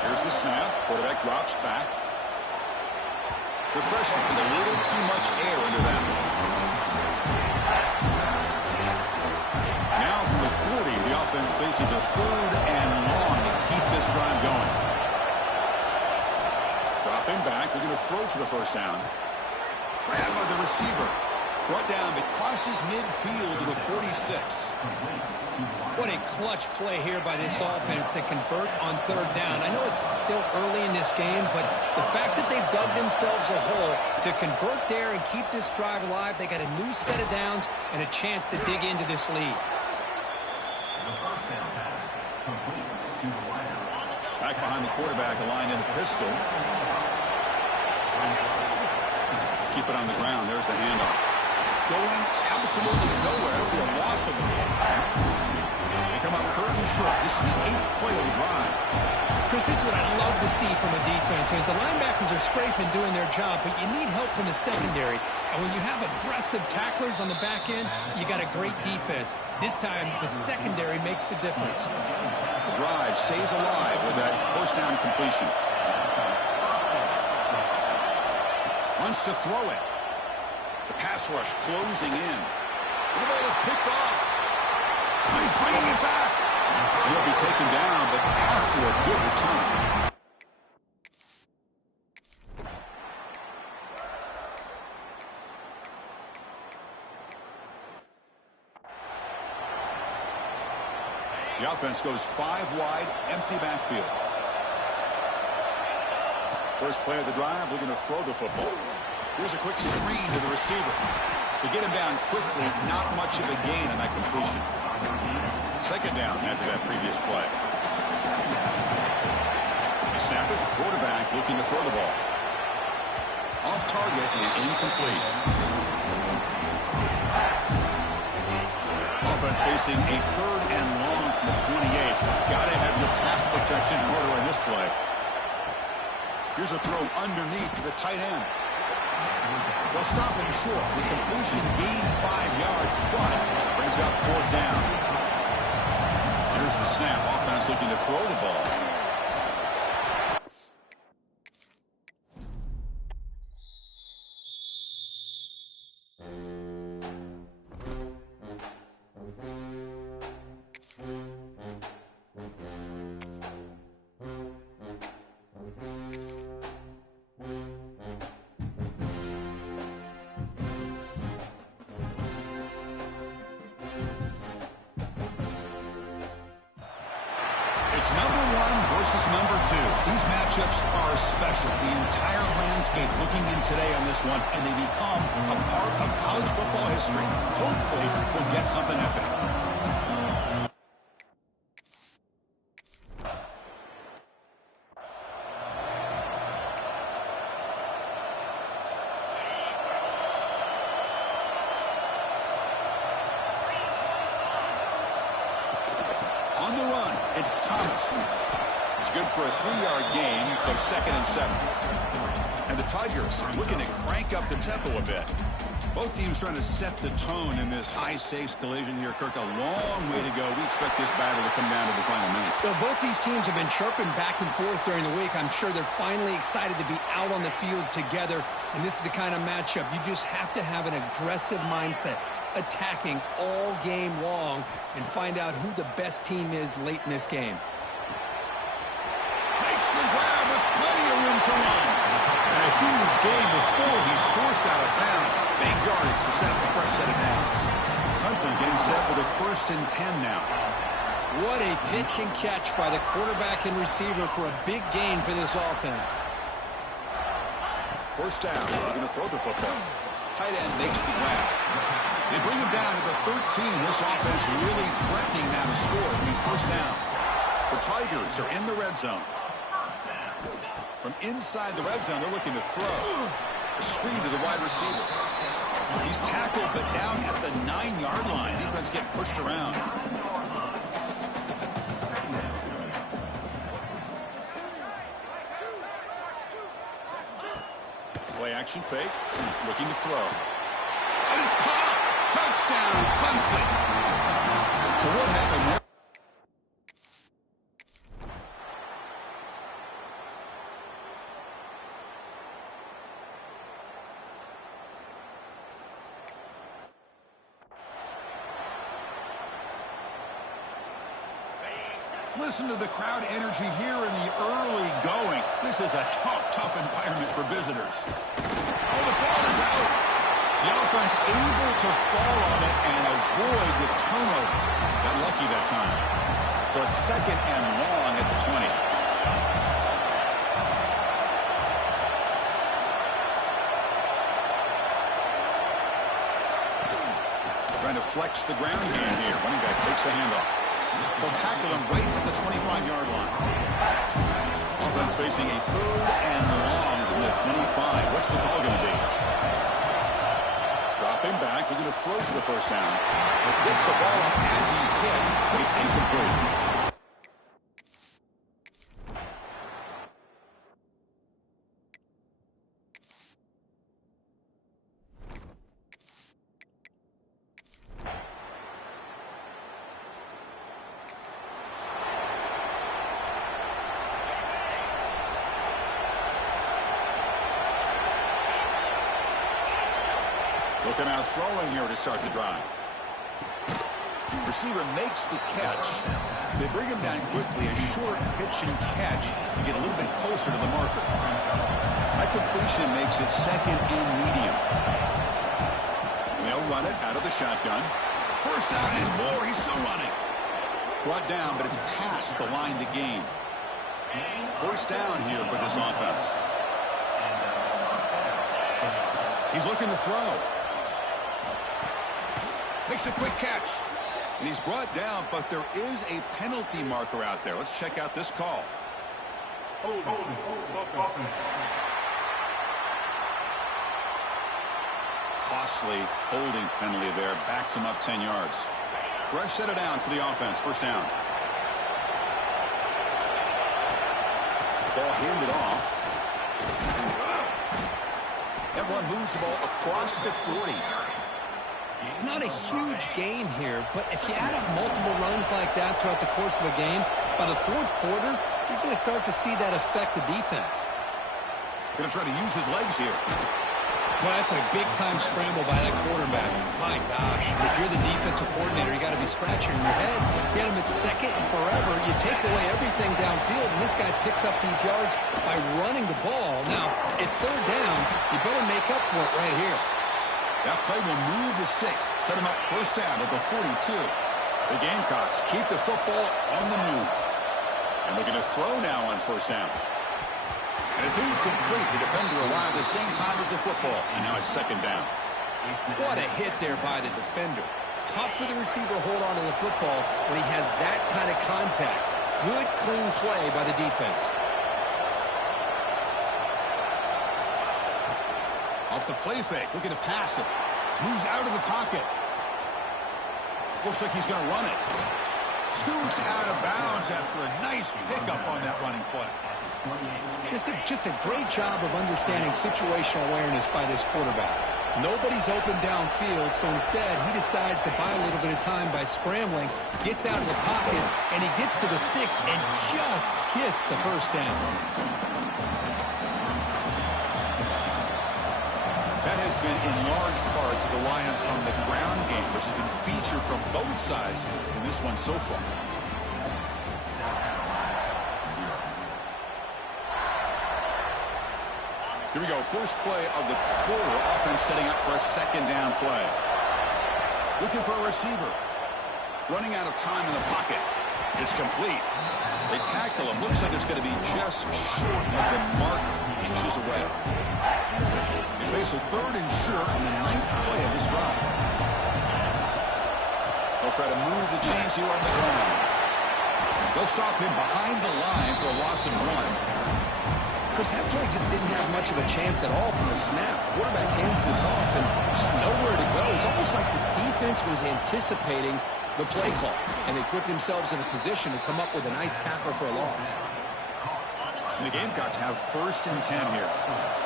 Here's the snap. Quarterback drops back. The freshman with a little too much air into that one. Now from the 40, the offense faces a 3rd and long to keep this drive going. Dropping back, they're going to throw for the first down. Grabbed by the receiver. Brought down, but crosses midfield to the 46. What a clutch play here by this offense to convert on 3rd down. I know it's still early in this game, but the fact that they've dug themselves a hole to convert there and keep this drive alive, they got a new set of downs and a chance to dig into this lead. Back behind the quarterback, aligned in the pistol. Keep it on the ground. There's the handoff. Going absolutely nowhere. It'll be a loss of the ball. They come up 3rd and short. This is the 8th play of the drive. Chris, this is what I love to see from a defense. As the linebackers are scraping, doing their job, but you need help from the secondary. And when you have aggressive tacklers on the back end, you got a great defense. This time, the secondary makes the difference. The drive stays alive with that 1st down completion. Wants to throw it. The pass rush closing in. The ball is picked off. He's bringing it back. He'll be taken down, but after a good return. The offense goes 5 wide, empty backfield. First play of the drive, looking to throw the football. Here's a quick screen to the receiver. They get him down quickly, not much of a gain on that completion. 2nd down after that previous play. The snapper, the quarterback, looking to throw the ball. Off target and incomplete. Offense facing a 3rd and long from the 28. Gotta have your pass protection in order on this play. Here's a throw underneath to the tight end. They'll stop him short. The completion gained 5 yards, but brings up 4th down. Here's the snap. Offense looking to throw the ball. It's number 1 versus number 2. These matchups are special. The entire landscape looking in today on this one, and they become a part of college football history. Hopefully, we'll get something epic. On the run, it's Thomas. It's good for a 3-yard gain, so 2nd and 7. And the Tigers looking to crank up the tempo a bit. Both teams trying to set the tone in this high-stakes collision here. Kirk, a long way to go. We expect this battle to come down to the final minutes. So both these teams have been chirping back and forth during the week. I'm sure they're finally excited to be out on the field together. And this is the kind of matchup you just have to have an aggressive mindset, attacking all game long, and find out who the best team is late in this game. Makes the grab with plenty of room to run. And a huge gain before he's forced out of bounds. Big yardage to set up a fresh set of downs. Clemson getting set with a 1st and 10 now. What a pitch and catch by the quarterback and receiver for a big gain for this offense. 1st down. They're going to throw the football. Tight end makes the grab. They bring him down to the 13. This offense really threatening now to score. It'll be 1st down. The Tigers are in the red zone. From inside the red zone, they're looking to throw. A screen to the wide receiver. He's tackled, but down at the 9-yard line. Defense getting pushed around. Play action fake. Looking to throw. And it's caught. Touchdown, Clemson. So what happened there? Listen to the crowd energy here in the early going. This is a tough environment for visitors. Oh, the ball is out. The offense able to fall on it and avoid the turnover. Got lucky that time. So it's 2nd and long at the 20. Trying to flex the ground game here. Running back takes the handoff. They'll tackle him right at the 25-yard line. Offense facing a 3rd and long from the 25. What's the call going to be? Drop Dropping back, looking to throw for the first down. Gets the ball up as he's hit, but it's incomplete. Looking out throwing here to start the drive. Receiver makes the catch. They bring him down quickly. A short pitch and catch to get a little bit closer to the marker. That completion makes it second and medium. And they'll run it out of the shotgun. First down and more. He's still running. Brought down, but it's past the line to gain. First down here for this offense. He's looking to throw. Makes a quick catch. And he's brought down, but there is a penalty marker out there. Let's check out this call. Costly holding penalty there. Backs him up 10 yards. Fresh set of downs for the offense. First down. Ball handed off. That one moves the ball across the 40. It's not a huge gain here, but if you add up multiple runs like that throughout the course of a game, by the fourth quarter, you're going to start to see that affect the defense. Going to try to use his legs here. Well, that's a big-time scramble by that quarterback. My gosh, if you're the defensive coordinator, you got to be scratching your head. You had him at second and forever. You take away everything downfield, and this guy picks up these yards by running the ball. Now, it's third down. You better make up for it right here. That play will move the sticks, set him up first down at the 42. The Gamecocks keep the football on the move. And looking to throw now on first down. And it's incomplete. The defender arrived at the same time as the football. And now it's second down. What a hit there by the defender. Tough for the receiver to hold on to the football when he has that kind of contact. Good, clean play by the defense. Off the play fake, looking to pass it. Moves out of the pocket. Looks like he's going to run it. Scoots out of bounds after a nice pickup on that running play. This is just a great job of understanding situational awareness by this quarterback. Nobody's open downfield, so instead he decides to buy a little bit of time by scrambling, gets out of the pocket, and he gets to the sticks and just gets the first down. That has been in large part the reliance on the ground game, which has been featured from both sides in this one so far. Here we go, first play of the quarter. Offense setting up for a second down play. Looking for a receiver. Running out of time in the pocket. It's complete. They tackle him. Looks like it's going to be just short of the mark, inches away. They face a third and short on the ninth play of this drive. They'll try to move the chains here on the ground. They'll stop him behind the line for a loss of one. Because that play just didn't have much of a chance at all from the snap. Quarterback hands this off and there's nowhere to go. It's almost like the defense was anticipating the play call, and they put themselves in a position to come up with a nice tackle for a loss. And the Gamecocks have first and 10 here.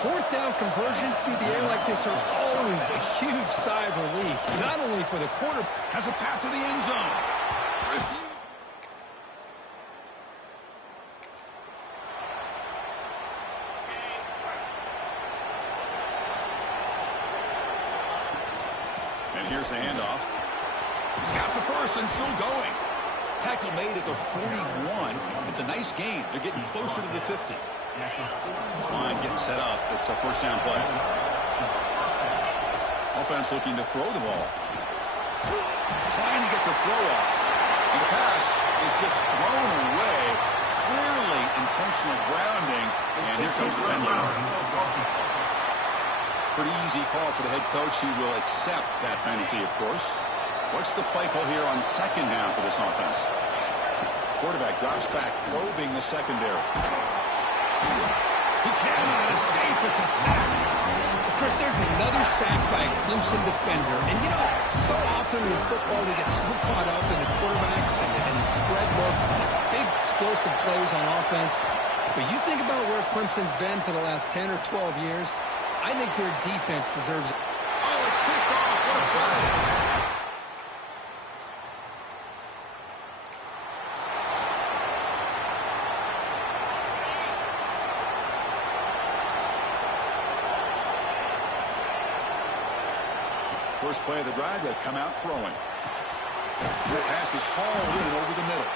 Fourth down conversions through the air like this are always a huge sigh of relief, not only for the quarterback. Has a path to the end zone. Refuse. And here's the handoff. He's got the first and still going. Tackle made at the 41. It's a nice gain. They're getting closer to the 50. This line getting set up. It's a first down play. Offense looking to throw the ball. Trying to get the throw off. And the pass is just thrown away. Clearly intentional grounding. And here comes the penalty. Pretty easy call for the head coach. He will accept that penalty, of course. What's the play call here on second down for this offense? Quarterback drops back, probing the secondary. He cannot escape. It's a sack. Chris, there's another sack by a Clemson defender. And, you know, so often in football we get so caught up in the quarterbacks and the spread looks and the big explosive plays on offense. But you think about where Clemson's been for the last 10 or 12 years, I think their defense deserves it. Oh, it's picked off. What a play. First play of the drive, they'll come out throwing. The pass is hauled in over the middle.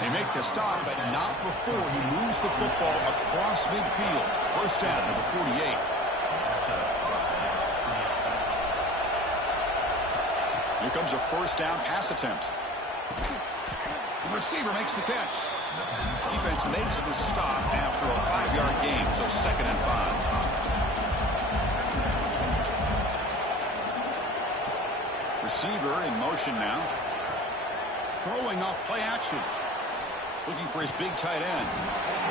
They make the stop, but not before he moves the football across midfield. First down, number 48. Here comes a first down pass attempt. The receiver makes the catch. Defense makes the stop after a 5-yard gain, so 2nd and 5. Receiver in motion now. Throwing off play action. Looking for his big tight end.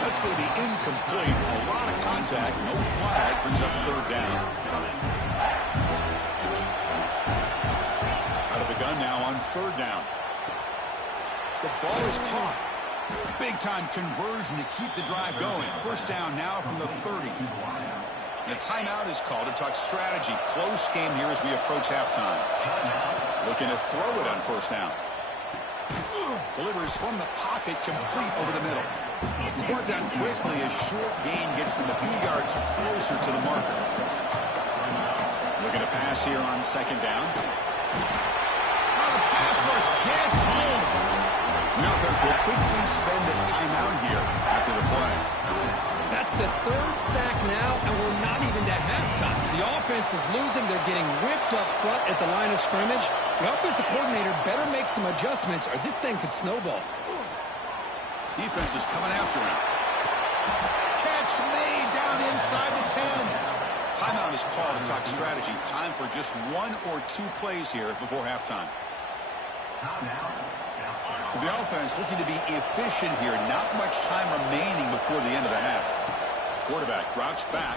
That's going to be incomplete. A lot of contact. No flag. Brings up 3rd down. Out of the gun now on 3rd down. The ball is caught. Big time conversion to keep the drive going. First down now from the 30. And a timeout is called to talk strategy. Close game here as we approach halftime. Looking to throw it on first down. Delivers from the pocket, complete over the middle. He's brought down quickly as short gain gets them a few yards closer to the marker. Looking to pass here on 2nd down. Now the pass rush gets home. The offense will quickly spend a timeout here after the play. That's the 3rd sack now, and we're not even to halftime. The offense is losing. They're getting whipped up front at the line of scrimmage. The offensive coordinator better make some adjustments or this thing could snowball. Defense is coming after him. Catch made down inside the 10. Timeout is called to talk strategy. Time for just 1 or 2 plays here before halftime. So the offense looking to be efficient here. Not much time remaining before the end of the half. Quarterback drops back.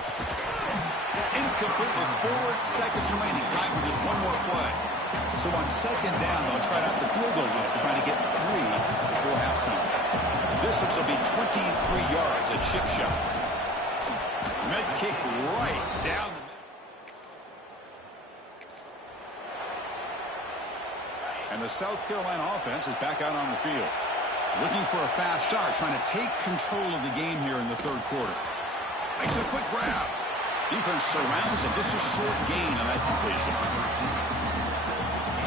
Incomplete with 4 seconds remaining. Time for just 1 more play. So on 2nd down, they'll try out the field goal unit, trying to get 3 before halftime. Distance will be 23 yards, a chip shot. And that kick right down the middle. And the South Carolina offense is back out on the field. Looking for a fast start, trying to take control of the game here in the 3rd quarter. Makes a quick grab. Defense surrounds it, just a short gain on that completion.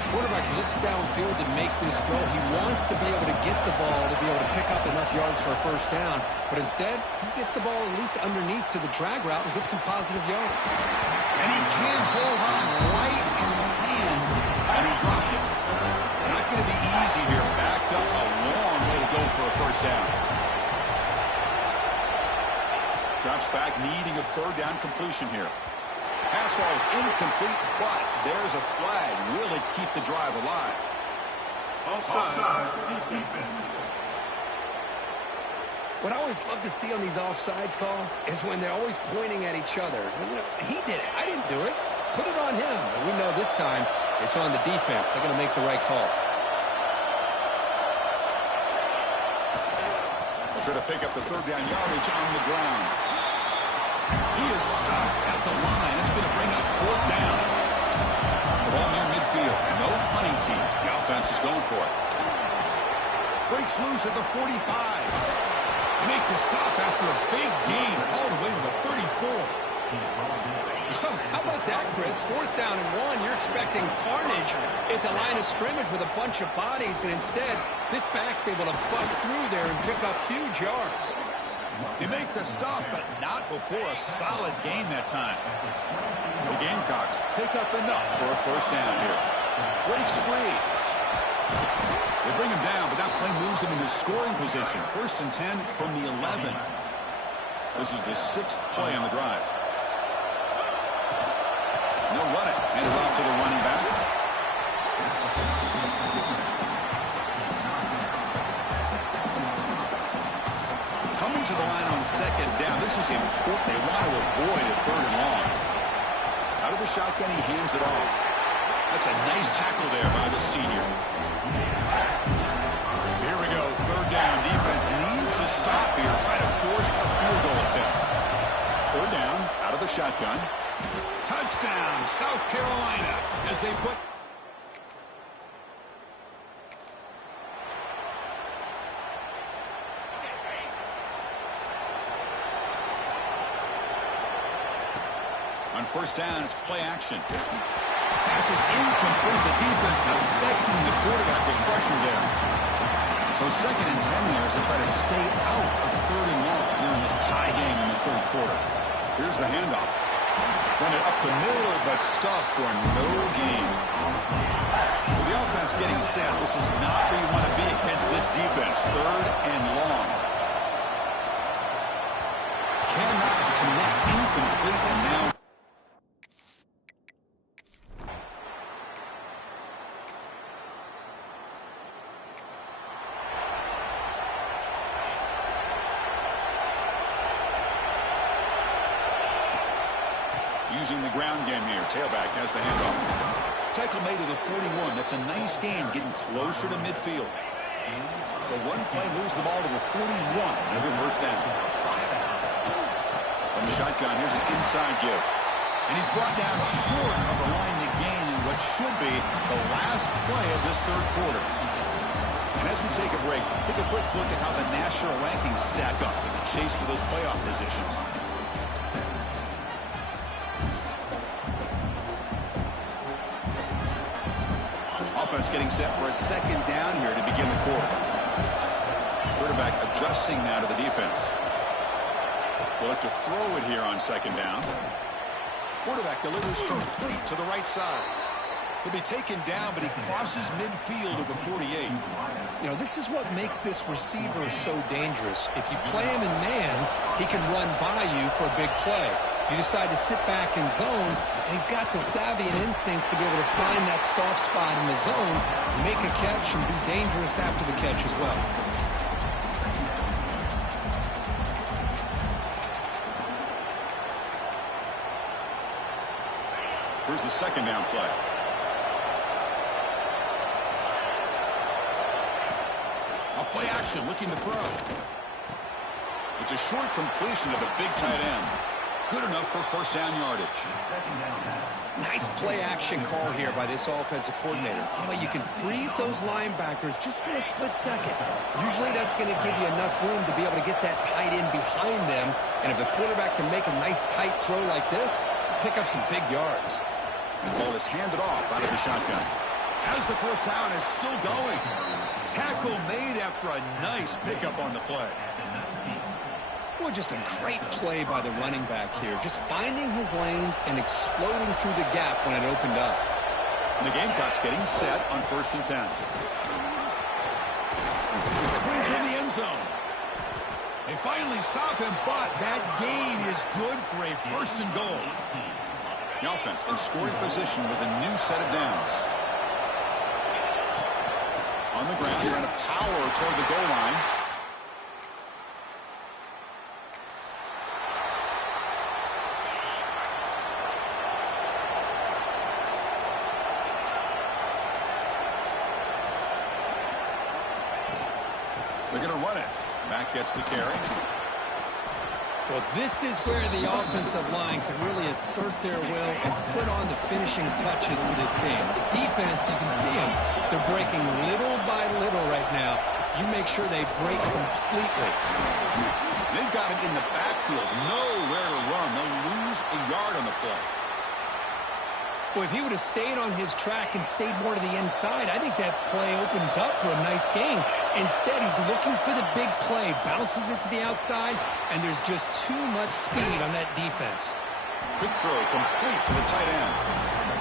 Quarterback looks downfield to make this throw. He wants to be able to get the ball to be able to pick up enough yards for a first down. But instead, he gets the ball at least underneath to the drag route and gets some positive yards. And he can't hold on right in his hands, and he dropped it. Not going to be easy here. Backed up a long way to go for a first down. Drops back, needing a 3rd down completion here. Pass ball is incomplete, but there's a flag. Will it keep the drive alive? Offside. What I always love to see on these offsides call is when they're always pointing at each other. You know, he did it. I didn't do it. Put it on him. And we know this time it's on the defense. They're going to make the right call. They'll try to pick up the 3rd down yardage on the ground. He is stuffed at the line. It's going to bring up 4th down. The ball near midfield. No punting team. The offense is going for it. Breaks loose at the 45. They make the stop after a big gain all the way to the 34. How about that, Chris? 4th down and 1. You're expecting carnage at the line of scrimmage with a bunch of bodies, and instead, this back's able to bust through there and pick up huge yards. They make the stop, but not before a solid gain that time. The Gamecocks pick up enough for a first down here. Breaks free. They bring him down, but that play moves him into scoring position. 1st and 10 from the 11. This is the 6th play on the drive. They'll run it. Hand it off to the running back. Coming to the line on 2nd down. This is important. They want to avoid a 3rd and long. Out of the shotgun, he hands it off. That's a nice tackle there by the senior. So here we go, third down. Defense needs to stop here, try to force a field goal attempt. Third down, out of the shotgun. Touchdown, South Carolina, as they put... On first down, it's play action. Pass is incomplete. The defense affecting the quarterback with pressure there. So 2nd and 10 here as they try to stay out of 3rd and long here in this tie game in the 3rd quarter. Here's the handoff. Run it up the middle, but stuffed for no gain. So the offense getting set. This is not where you want to be against this defense. 3rd and long. Cannot connect. Incomplete, and now... Using the ground game here. Tailback has the handoff. Tackle made to the 41. That's a nice gain, getting closer to midfield. So one play moves the ball to the 41. Another first down. From the shotgun, here's an inside give. And he's brought down short of the line to gain in what should be the last play of this 3rd quarter. And as we take a break, take a quick look at how the national rankings stack up in the chase for those playoff positions. Offense getting set for a 2nd down here to begin the quarter. Quarterback adjusting now to the defense. We'll look to throw it here on 2nd down. Quarterback delivers complete to the right side. He'll be taken down, but he crosses midfield of the 48. You know, this is what makes this receiver so dangerous. If you play him in man, he can run by you for a big play. You decide to sit back in zone, and he's got the savvy and instincts to be able to find that soft spot in the zone, make a catch, and be dangerous after the catch as well. Here's the 2nd down play. A play action, looking to throw. It's a short completion of a big tight end. Good enough for first down yardage. Nice play action call here by this offensive coordinator. You know, you can freeze those linebackers just for a split second. Usually that's going to give you enough room to be able to get that tight end behind them. And if the quarterback can make a nice tight throw like this, pick up some big yards. And the ball is handed off out of the shotgun. As the first down is still going. Tackle made after a nice pickup on the play. Well, just a great play by the running back here. Just finding his lanes and exploding through the gap when it opened up. And the Gamecocks getting set on 1st and 10. Brings in the end zone. They finally stop him, but that gain is good for a 1st and goal. The offense in scoring position with a new set of downs. On the ground, trying to power toward the goal line. They're going to run it. Mack gets the carry. Well, this is where the offensive line can really assert their will and put on the finishing touches to this game. The defense, you can see them. They're breaking little by little right now. You make sure they break completely. They've got him in the backfield. Nowhere to run. They'll lose a yard on the play. Well, if he would have stayed on his track and stayed more to the inside, I think that play opens up for a nice gain. Instead, he's looking for the big play, bounces it to the outside, and there's just too much speed on that defense. Quick throw complete to the tight end.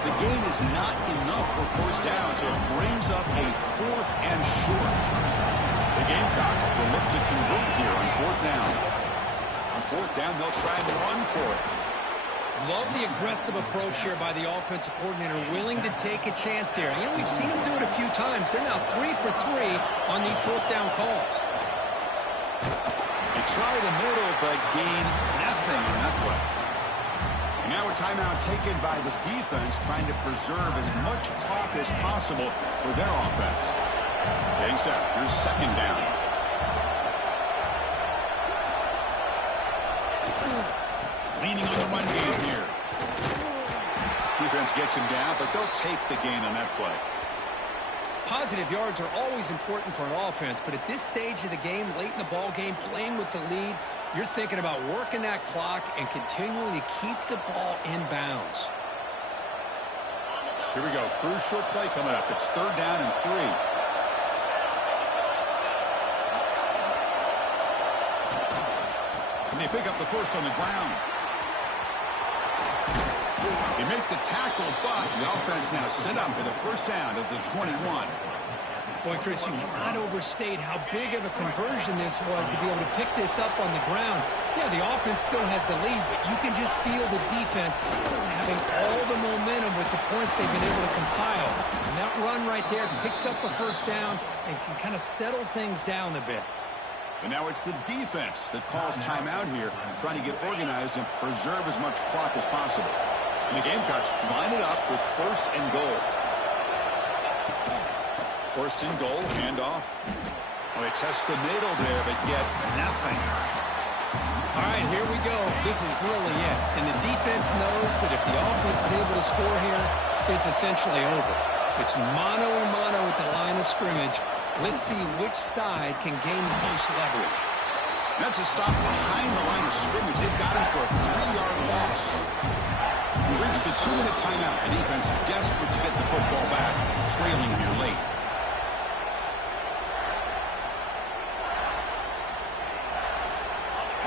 The gain is not enough for first down, so it brings up a 4th and short. The Gamecocks will look to convert here on 4th down. On 4th down, they'll try and run for it. Love the aggressive approach here by the offensive coordinator, willing to take a chance here. You know, we've seen him do it a few times. They're now 3 for 3 on these 4th down calls. They try the middle, but gain nothing on that play. And Now a timeout taken by the defense, trying to preserve as much clock as possible for their offense. Getting set. Here's second down. Leaning on the run game here. Defense gets him down, but they'll take the gain on that play. Positive yards are always important for an offense, but at this stage of the game, late in the ball game, playing with the lead, you're thinking about working that clock and continuing to keep the ball in bounds. Here we go. Crucial play coming up. It's third down and 3. And they pick up the first on the ground. They make the tackle, but the offense now set up with a first down at the 21. Boy, Chris, you cannot overstate how big of a conversion this was to be able to pick this up on the ground. Yeah, the offense still has the lead, but you can just feel the defense having all the momentum with the points they've been able to compile. And that run right there picks up a first down and can kind of settle things down a bit. And now it's the defense that calls timeout here, trying to get organized and preserve as much clock as possible. And the Gamecocks line it up with first and goal. First and goal, handoff. Well, they test the middle there, but get nothing. All right, here we go. This is really it. And the defense knows that if the offense is able to score here, it's essentially over. It's mano-a-mano at the line of scrimmage. Let's see which side can gain the most leverage. That's a stop behind the line of scrimmage. They've got him for a 3-yard loss. We reached the 2-minute timeout. The defense desperate to get the football back, trailing here late.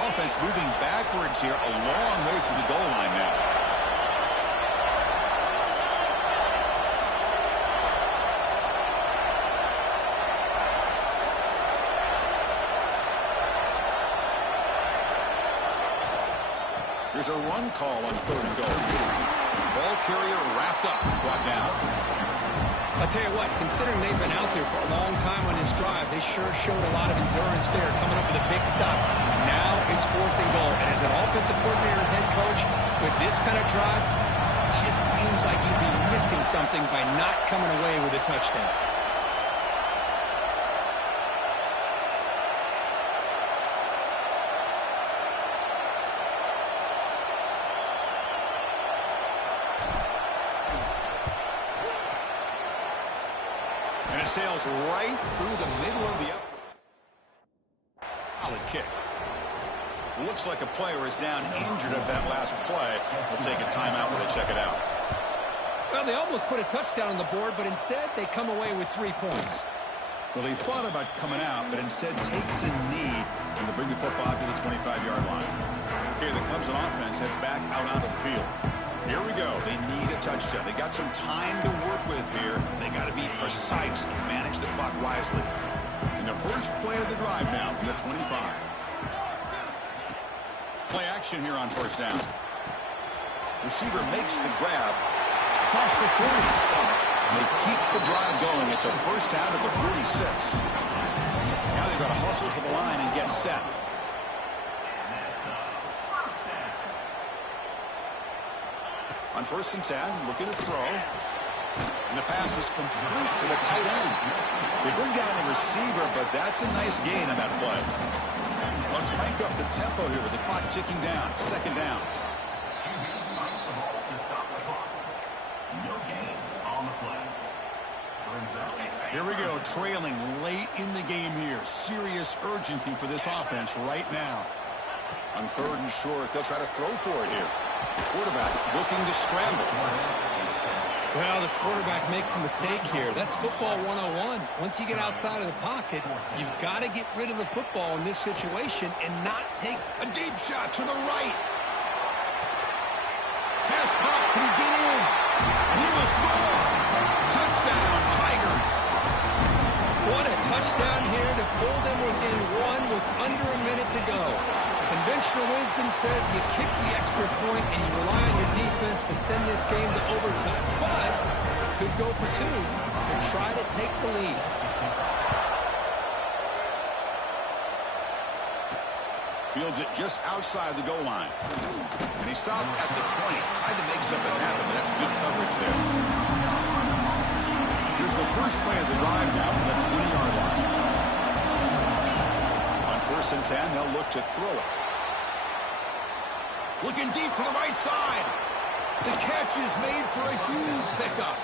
Offense moving backwards here, a long way from the goal line now. Here's a run call on third and goal. Ball carrier wrapped up, brought down. I'll tell you what, considering they've been out there for a long time on this drive, they sure showed a lot of endurance there, coming up with a big stop. Now it's fourth and goal. And as an offensive coordinator and head coach, with this kind of drive, it just seems like you'd be missing something by not coming away with a touchdown. And it sails right through the middle of the upper. Solid kick. Looks like a player is down injured at that last play. We'll take a timeout when they check it out. Well, they almost put a touchdown on the board, but instead they come away with 3 points. Well, he thought about coming out, but instead takes a knee and to bring the football to the 25-yard line. Okay, the Clemson offense heads back out on the field. Here we go. They need a touchdown. They got some time to work with here. They got to be precise and manage the clock wisely. And the first play of the drive now from the 25. Play action here on first down. Receiver makes the grab across the 40. And they keep the drive going. It's a first down at the 46. Now they've got to hustle to the line and get set. On first and 10, looking to throw. And the pass is complete to the tight end. They bring down the receiver, but that's a nice gain on that play. They'll crank up the tempo here with the clock ticking down. Second down. Here we go, trailing late in the game here. Serious urgency for this offense right now. On third and short, they'll try to throw for it here. Quarterback looking to scramble. Well, the quarterback makes a mistake here. That's football 101. Once you get outside of the pocket, you've got to get rid of the football in this situation and not take a deep shot to the right. Pass back. Can he get in? He will score. Touchdown, Tigers. What a touchdown here to pull them within one with under a minute to go. Conventional wisdom says you kick the extra point and you rely on your defense to send this game to overtime. But it could go for 2 to try to take the lead. Fields it just outside the goal line. And he stopped at the 20. Tried to make something happen, but that's good coverage there. Here's the first play of the drive now from the 20-yard line. On 1st and 10, they'll look to throw it. Looking deep to the right side. The catch is made for a huge pickup.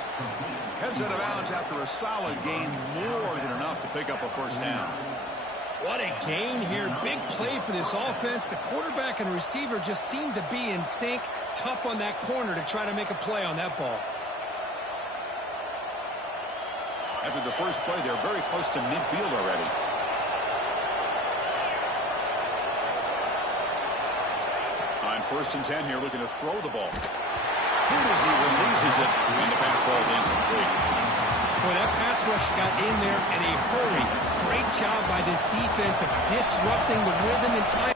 Heads out of bounds after a solid gain, more than enough to pick up a first down. What a gain here. Big play for this offense. The quarterback and receiver just seem to be in sync. Tough on that corner to try to make a play on that ball. After the first play, they're very close to midfield already. On 1st and 10 here, looking to throw the ball. Good as he releases it, and the pass ball's incomplete. Boy, that pass rush got in there in a hurry. Great job by this defense of disrupting the rhythm and time.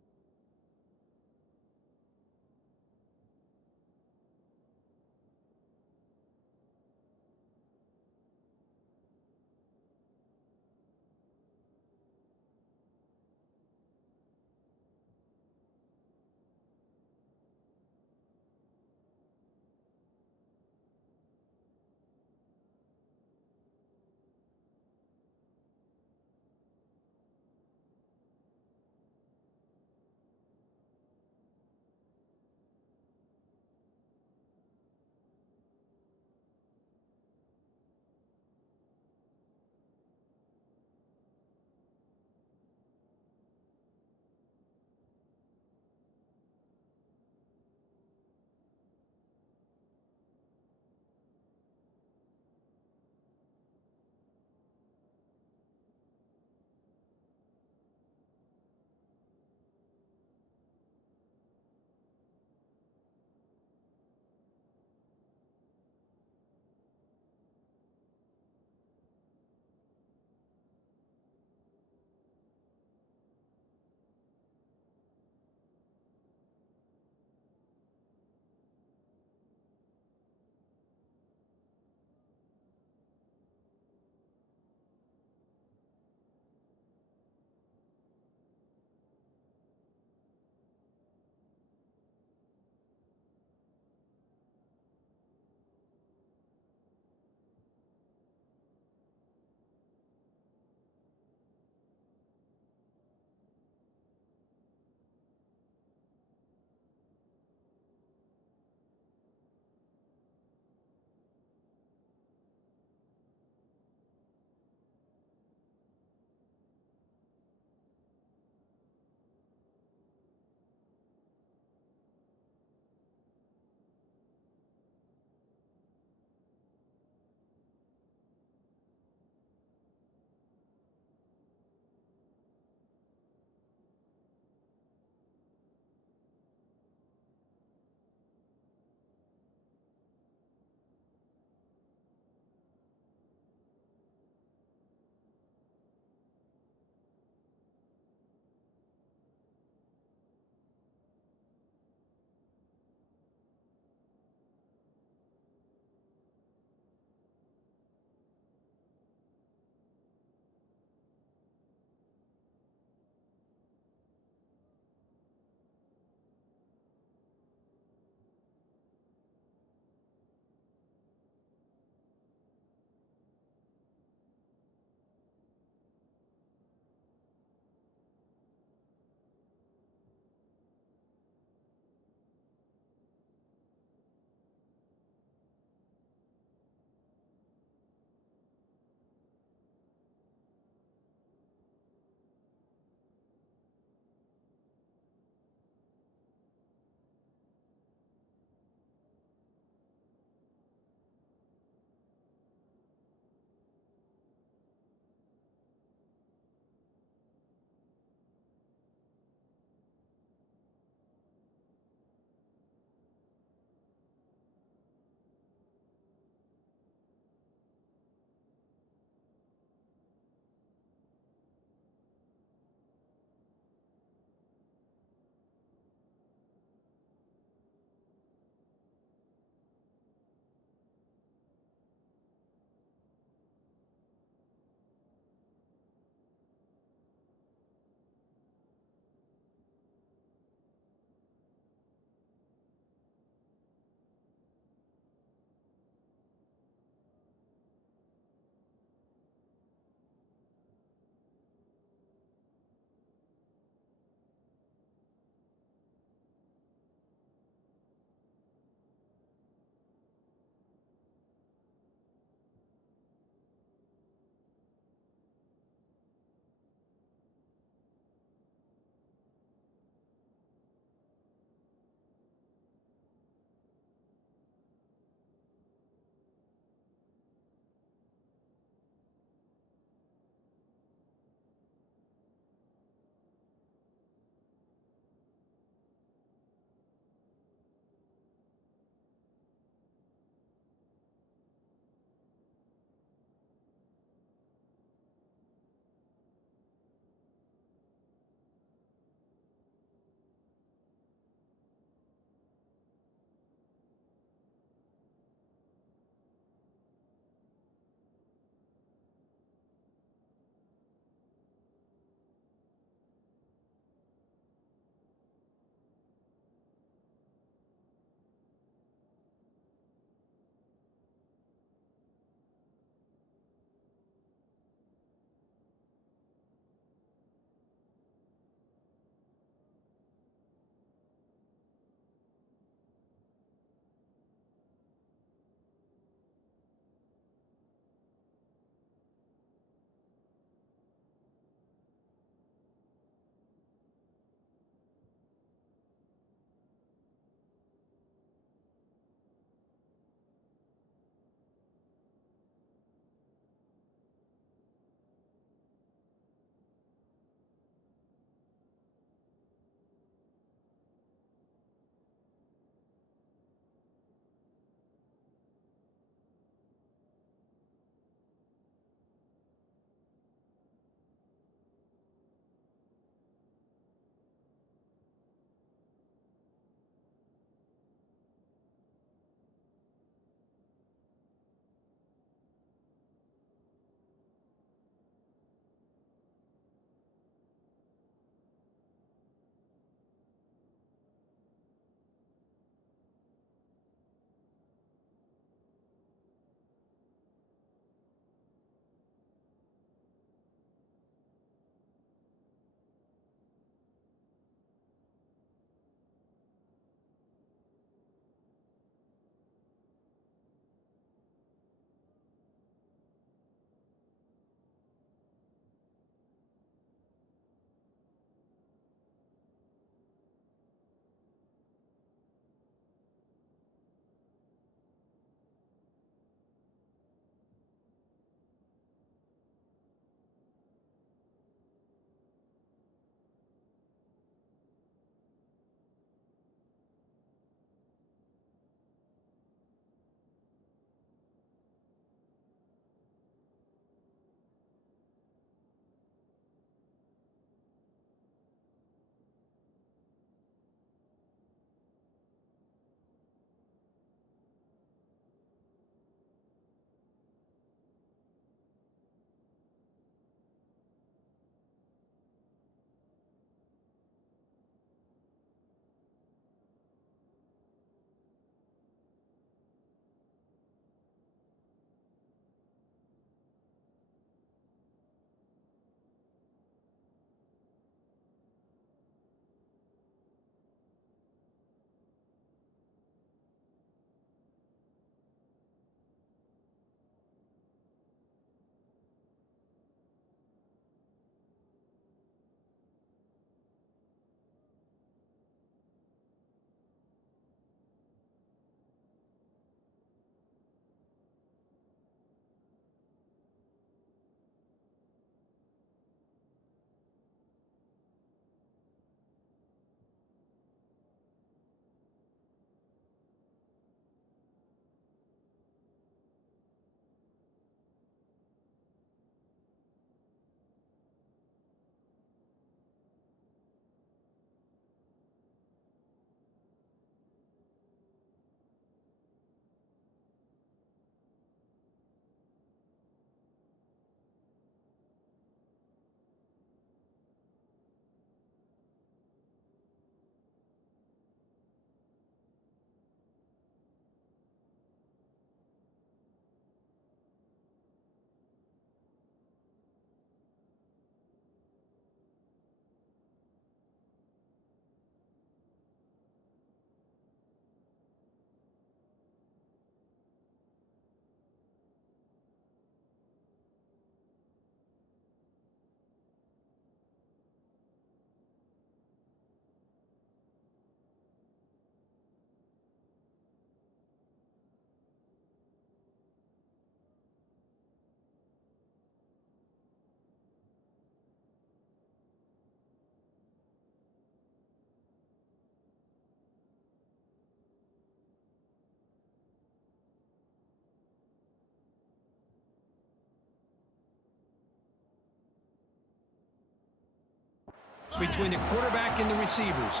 between the quarterback and the receivers.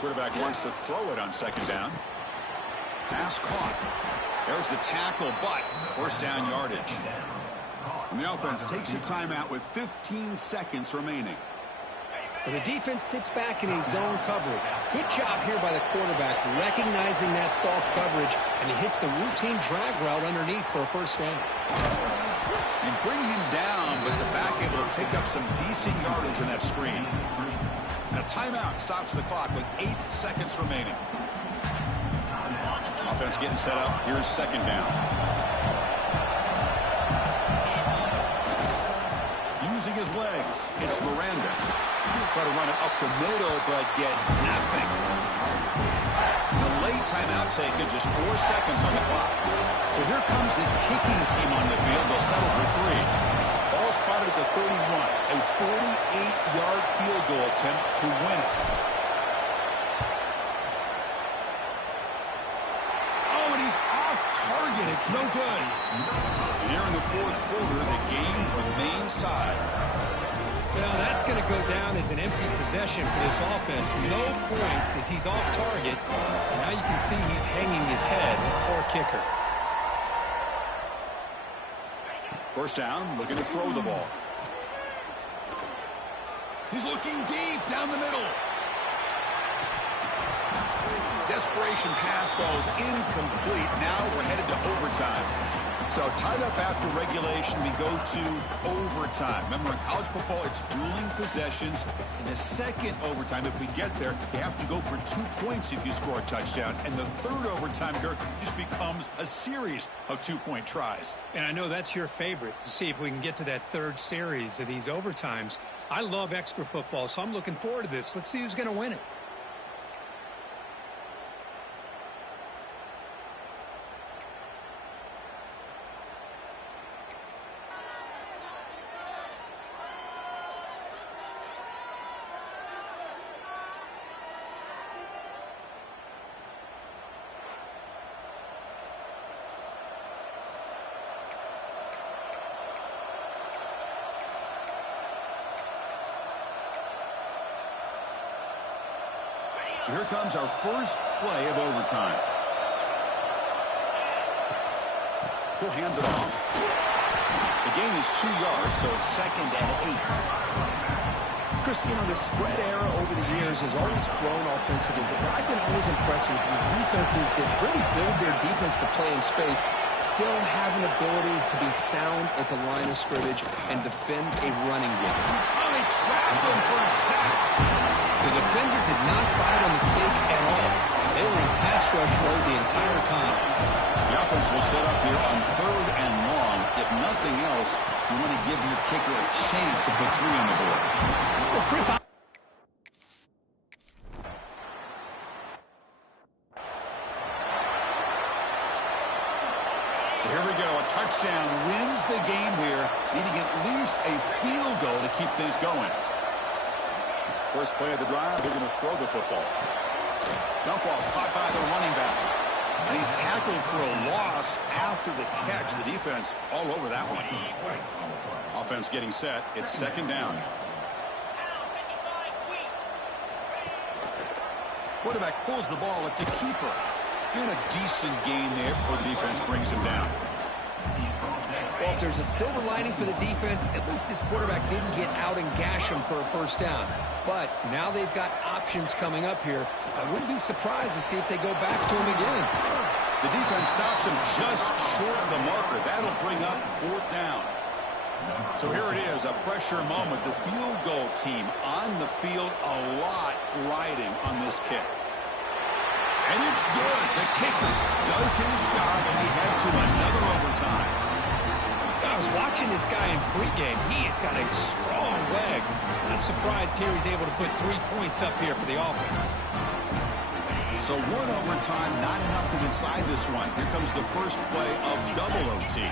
Quarterback wants to throw it on second down. Pass caught. There's the tackle, but first down yardage. And the offense takes a timeout with 15 seconds remaining. Well, the defense sits back in a zone coverage. Good job here by the quarterback, recognizing that soft coverage, and he hits the routine drag route underneath for a first down. And bring him down, but the back able to pick up some decent yardage in that screen. And a timeout stops the clock with 8 seconds remaining. Offense getting set up. Here's second down. Using his legs, it's Miranda. Try to run it up the middle, but get nothing. The late timeout taken, just 4 seconds on the clock. So here comes the kicking team on the field. They'll settle for 3. Ball spotted at the 31. A 48-yard field goal attempt to win it. Oh, and he's off target. It's no good. And here in the fourth quarter, the game remains tied. Well, that's going to go down as an empty possession for this offense. No points as he's off target. And now you can see he's hanging his head. Poor kicker. First down, looking to throw the ball. He's looking deep down the middle. Desperation pass falls incomplete. Now we're headed to overtime. So tied up after regulation, we go to overtime. Remember, in college football, it's dueling possessions. In the second overtime, if we get there, you have to go for 2 points if you score a touchdown. And the third overtime here just becomes a series of 2-point tries. And I know that's your favorite, to see if we can get to that third series of these overtimes. I love extra football, so I'm looking forward to this. Let's see who's going to win it. So here comes our first play of overtime. He'll hand it off. The gain is 2 yards, so it's 2nd and 8. Christine, the spread era over the years has always grown offensively, but I've been always impressed with defenses that really build their defense to play in space, still have an ability to be sound at the line of scrimmage and defend a running game. Oh, they trapped him for a sack. The defender did not bite on the fake at all. They were in pass rush mode the entire time. The offense will set up here on 3rd and long. If nothing else, you want to give your kicker a chance to put 3 on the board. Well, Chris, so here we go. A touchdown wins the game here, needing at least a field goal to keep things going. First play of the drive, they're going to throw the football. Dump off caught by the running back. And he's tackled for a loss after the catch. The defense all over that one. Offense getting set. It's 2nd down. Quarterback pulls the ball. It's a keeper. And a decent gain there before the defense brings him down. well, if there's a silver lining for the defense, at least this quarterback didn't get out and gash him for a first down. But now they've got options coming up here. I wouldn't be surprised to see if they go back to him again. The defense stops him just short of the marker. That'll bring up 4th down. So here it is, a pressure moment. The field goal team on the field, a lot riding on this kick. And it's good. The kicker does his job, and we head to another overtime. I was watching this guy in pregame. He has got a strong leg. I'm surprised here he's able to put 3 points up here for the offense. So 1 overtime, not enough to decide this one. Here comes the first play of double OT.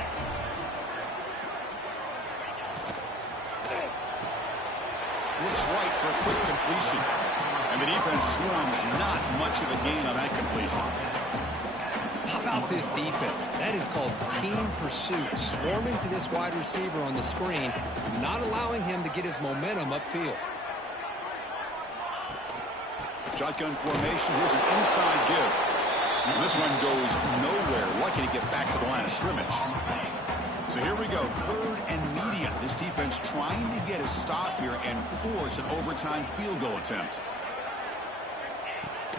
Looks right for a quick completion. And the defense swarms, not much of a gain on that completion. How about this defense? That is called team pursuit. Swarming to this wide receiver on the screen, not allowing him to get his momentum upfield. Shotgun formation. Here's an inside give. And this one goes nowhere. Lucky to get back to the line of scrimmage. So here we go. 3rd and medium. This defense trying to get a stop here and force an overtime field goal attempt.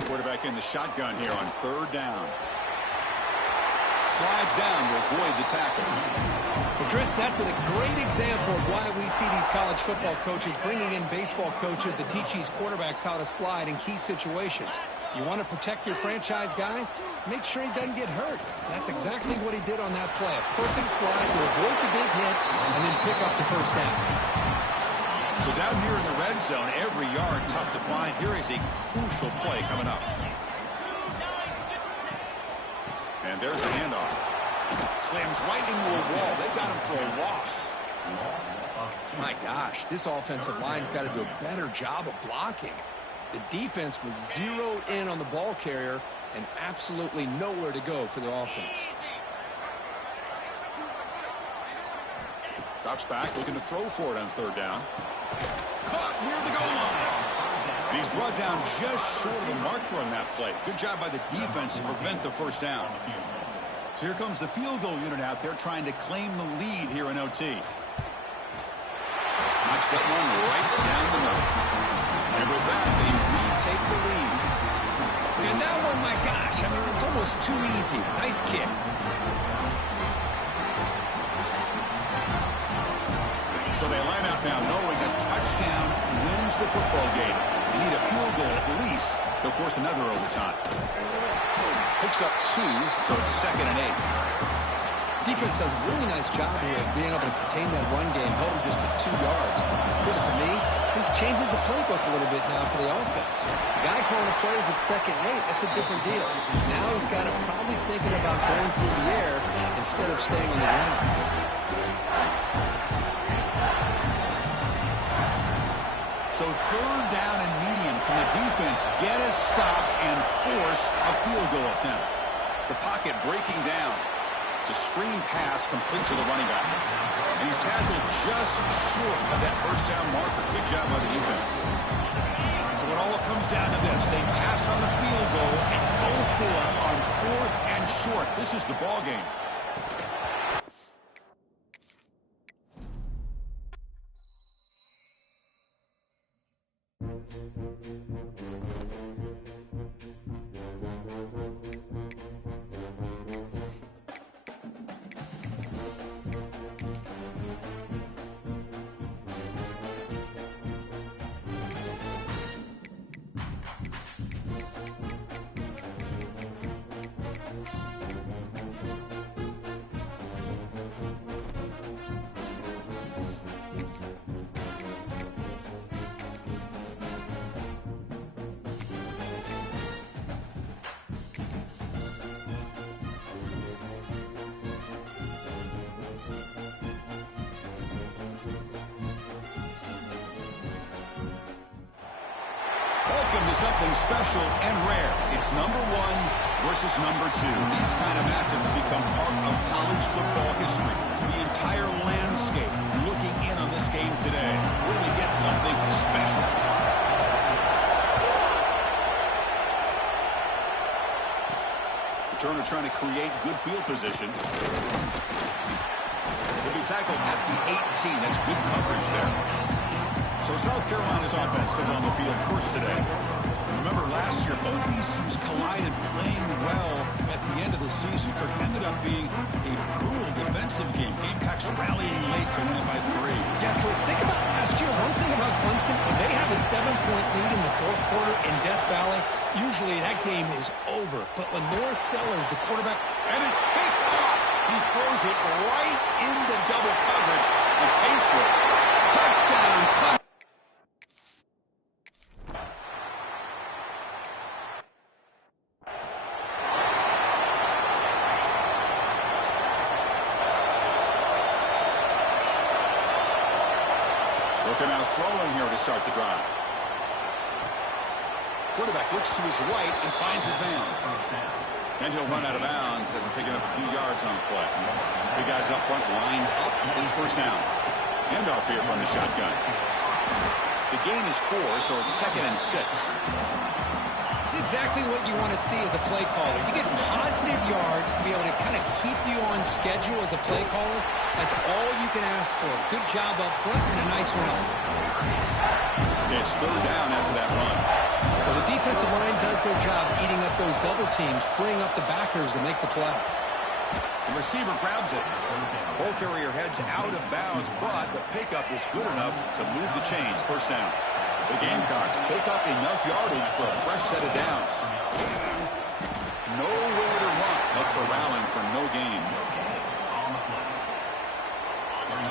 Quarterback in the shotgun here on 3rd down. Slides down to avoid the tackle. Well, Chris, that's a great example of why we see these college football coaches bringing in baseball coaches to teach these quarterbacks how to slide in key situations. You want to protect your franchise guy? Make sure he doesn't get hurt. That's exactly what he did on that play. A perfect slide to avoid the big hit and then pick up the first down. So down here in the red zone, every yard tough to find. Here is a crucial play coming up. And there's a handoff. Slams right into a wall. They got him for a loss. My gosh, this offensive line's got to do a better job of blocking. The defense was zeroed in on the ball carrier and absolutely nowhere to go for the offense. Drops back, looking to throw for it on 3rd down. Caught near the goal line. And he's brought down just short of the marker on that play. Good job by the defense to prevent the first down. So here comes the field goal unit out there trying to claim the lead here in OT. Knocks that one right down the middle. And with that, they retake the lead. And that one, my gosh, I mean, it's almost too easy. Nice kick. So they line up now knowing a touchdown wins the football game. They need a field goal at least to force another overtime. Picks up 2, so it's 2nd and 8. Defense does a really nice job here of being able to contain that run game, held just at 2 yards. Chris, to me, this changes the playbook a little bit now for the offense. The guy calling the plays at 2nd and 8, that's a different deal. Now he's got to probably thinking about going through the air instead of staying on the ground. So 3rd down and medium. Can the defense get a stop and force a field goal attempt? The pocket breaking down. It's a screen pass complete to the running back. And he's tackled just short of that first down marker. Good job by the defense. So it all comes down to this. They pass on the field goal and go for it on 4th and short. This is the ball game. Welcome to something special and rare. It's number 1 versus number 2. These kind of matchups have become part of college football history. The entire landscape looking in on this game today. We're going to get something special. Returner trying to create good field position. He'll be tackled at the 18. That's good coverage there. So South Carolina's offense comes on the field first today. Remember last year, both these teams collided playing well at the end of the season. Kirk ended up being a brutal defensive game. Gamecocks rallying late to win it by 3. Yeah, Chris, think about last year. One thing about Clemson, when they have a 7-point lead in the 4th quarter in Death Valley, usually that game is over. But when Morris Sellers, the quarterback, and is picked off, he throws it right into double coverage and pays for it. Touchdown. Looking out throwing here to start the drive. Quarterback looks to his right and finds his man. And he'll run out of bounds after picking up a few yards on the play. Big guys up front lined up. His first down. Handoff here from the shotgun. The gain is 4, so it's 2nd and 6. It's exactly what you want to see as a play caller. You get positive yards to be able to kind of keep you on schedule as a play caller. That's all you can ask for. Good job up front and a nice run. It's third down after that run. Well, the defensive line does their job eating up those double teams, freeing up the backers to make the play. The receiver grabs it. Ball carrier heads out of bounds, but the pickup is good enough to move the chains. First down. The Gamecocks pick up enough yardage for a fresh set of downs. Nowhere to run, but corralling for no gain.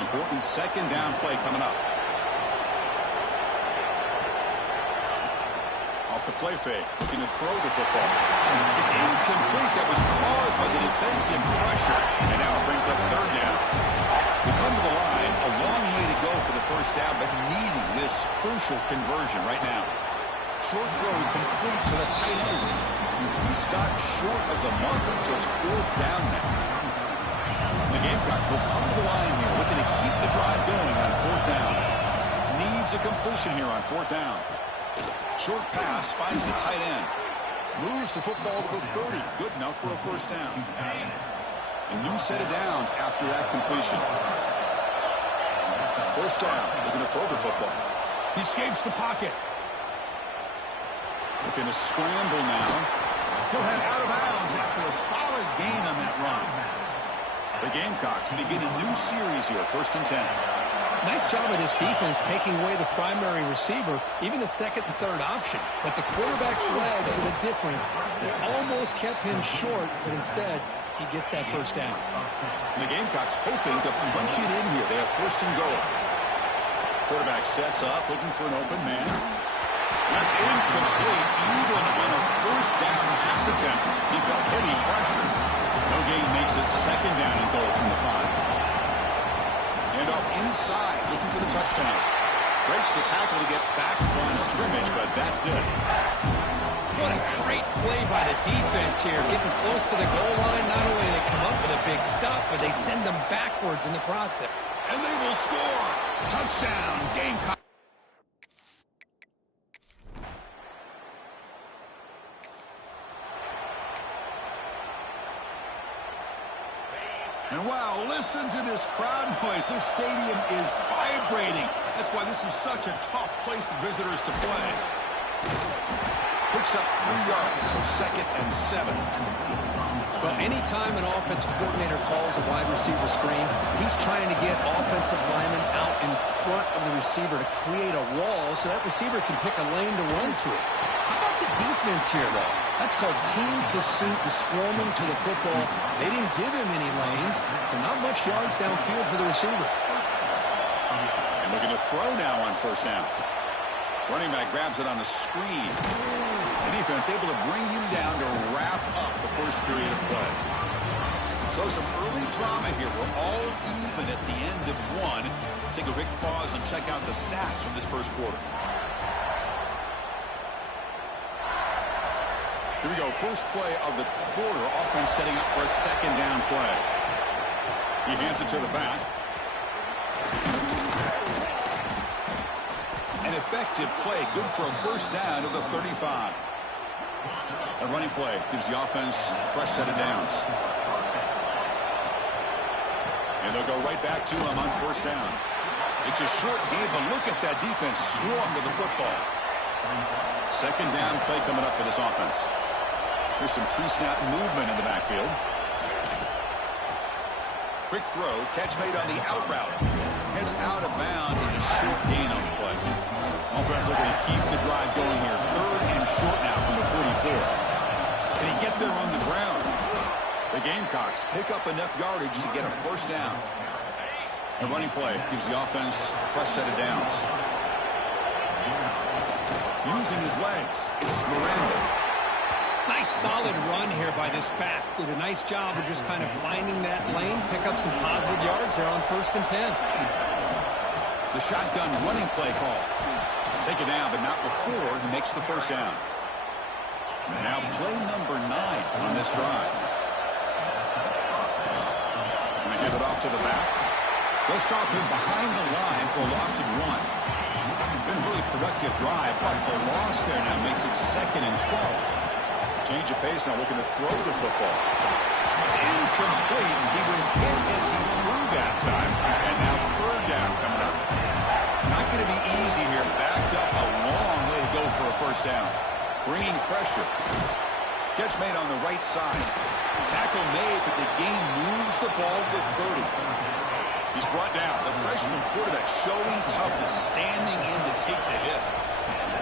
Important second down play coming up. Off the play fake, looking to throw the football. It's incomplete. That was caused by the defensive pressure. And now it brings up third down. We come to the line, a long way to go for the first down, but needing this crucial conversion right now. Short throw complete to the tight end. He stopped short of the marker, so it's fourth down now. The Gamecocks will come to the line here, looking to keep the drive going on fourth down. Needs a completion here on fourth down. Short pass finds the tight end. Moves the football to the 30. Good enough for a first down. A new set of downs after that completion. First down. Looking to throw the football. He escapes the pocket. Looking to scramble now. He'll head out of bounds after a solid gain on that run. The Gamecocks begin a new series here. First and 10. Nice job of this defense taking away the primary receiver, even the second and third option. But the quarterback's legs are the difference. They almost kept him short, but instead, he gets that first down. And the Gamecocks hoping to punch it in here. They have first and goal. Quarterback sets up, looking for an open man. That's incomplete, even on a first down pass attempt. He felt heavy pressure. No gain makes it second down and goal from the 5. And off inside, looking for the touchdown. Breaks the tackle to get back to the line of scrimmage, but that's it. What a great play by the defense here. Getting close to the goal line, not only do they come up with a big stop, but they send them backwards in the process. And they will score. Touchdown, Gamecock. And wow, listen to this crowd noise. This stadium is vibrating. That's why this is such a tough place for visitors to play. Picks up 3 yards, so second and 7. Well, anytime an offensive coordinator calls a wide receiver screen, he's trying to get offensive linemen out in front of the receiver to create a wall so that receiver can pick a lane to run through. How about the defense here, though? That's called team pursuit, the swarming to the football. They didn't give him any lanes, so not much yards downfield for the receiver. And looking to throw now on first down. Running back grabs it on the screen. The defense able to bring him down to wrap up the first period of play. So some early drama here. We're all even at the end of one. Let's take a quick pause and check out the stats from this first quarter. Here we go. First play of the quarter. Offense setting up for a second down play. He hands it to the back. An effective play. Good for a first down of the 35. A running play gives the offense a fresh set of downs. And they'll go right back to him on first down. It's a short game, but look at that defense swarm to the football. Second down play coming up for this offense. There's some pre-snap movement in the backfield. Quick throw, catch made on the out route. Heads out of bounds with a short gain on the play. Offense looking to keep the drive going here. Third and short now from the 44. Can he get there on the ground? The Gamecocks pick up enough yardage to get a first down. A running play gives the offense a fresh set of downs. Using his legs, it's Miranda. Nice solid run here by this back. Did a nice job of just kind of finding that lane, pick up some positive yards there on first and 10. The shotgun running play call. Take it down, but not before he makes the first down. Now play number 9 on this drive. Going to hand it off to the back. They'll stop him behind the line for a loss of 1. Been fairly productive drive, but the loss there now makes it 2nd and 12. Change of pace now, looking to throw the football. It's incomplete. He was hit as he threw that time. And now 3rd down coming up. Not going to be easy here. Backed up a long way to go for a 1st down. Bringing pressure. Catch made on the right side. Tackle made, but the gain moves the ball to 30. He's brought down. The freshman quarterback showing toughness, standing in to take the hit.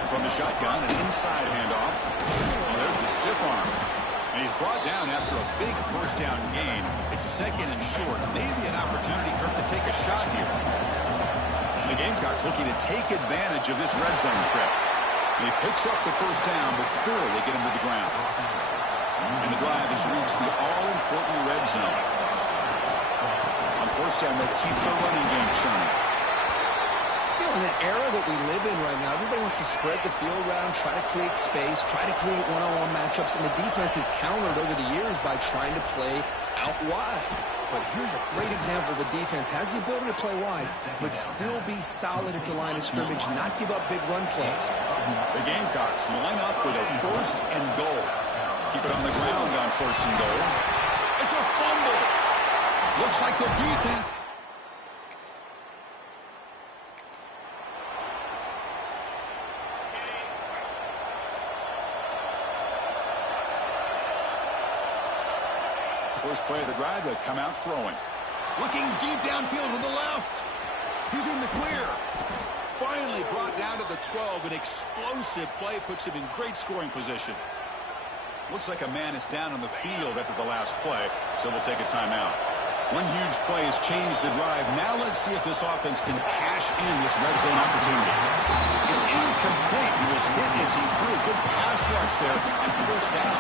From the shotgun, an inside handoff. Oh, there's the stiff arm. And he's brought down after a big 1st down gain. It's 2nd and short. Maybe an opportunity, Kirk, to take a shot here. The Gamecocks looking to take advantage of this red zone trip. And he picks up the 1st down before they get him to the ground. And the drive has reached the all-important red zone. On 1st down, they'll keep the running game churning. You know, in the era that we live in right now, everybody wants to spread the field around, try to create space, try to create one-on-one matchups, and the defense has countered over the years by trying to play out wide. But here's a great example. The defense has the ability to play wide, but still be solid at the line of scrimmage, not give up big run plays. The Gamecocks line up with a 1st and goal. Keep it on the ground on 1st and goal. It's a fumble. Looks like the defense. First play of the drive, they'll come out throwing. Looking deep downfield to the left. He's in the clear. Finally brought down to the 12. An explosive play puts him in great scoring position. Looks like a man is down on the field after the last play, so we'll take a timeout. One huge play has changed the drive. Now let's see if this offense can cash in this red zone opportunity. It's incomplete. He was hit as he threw. Good pass rush there at 1st down.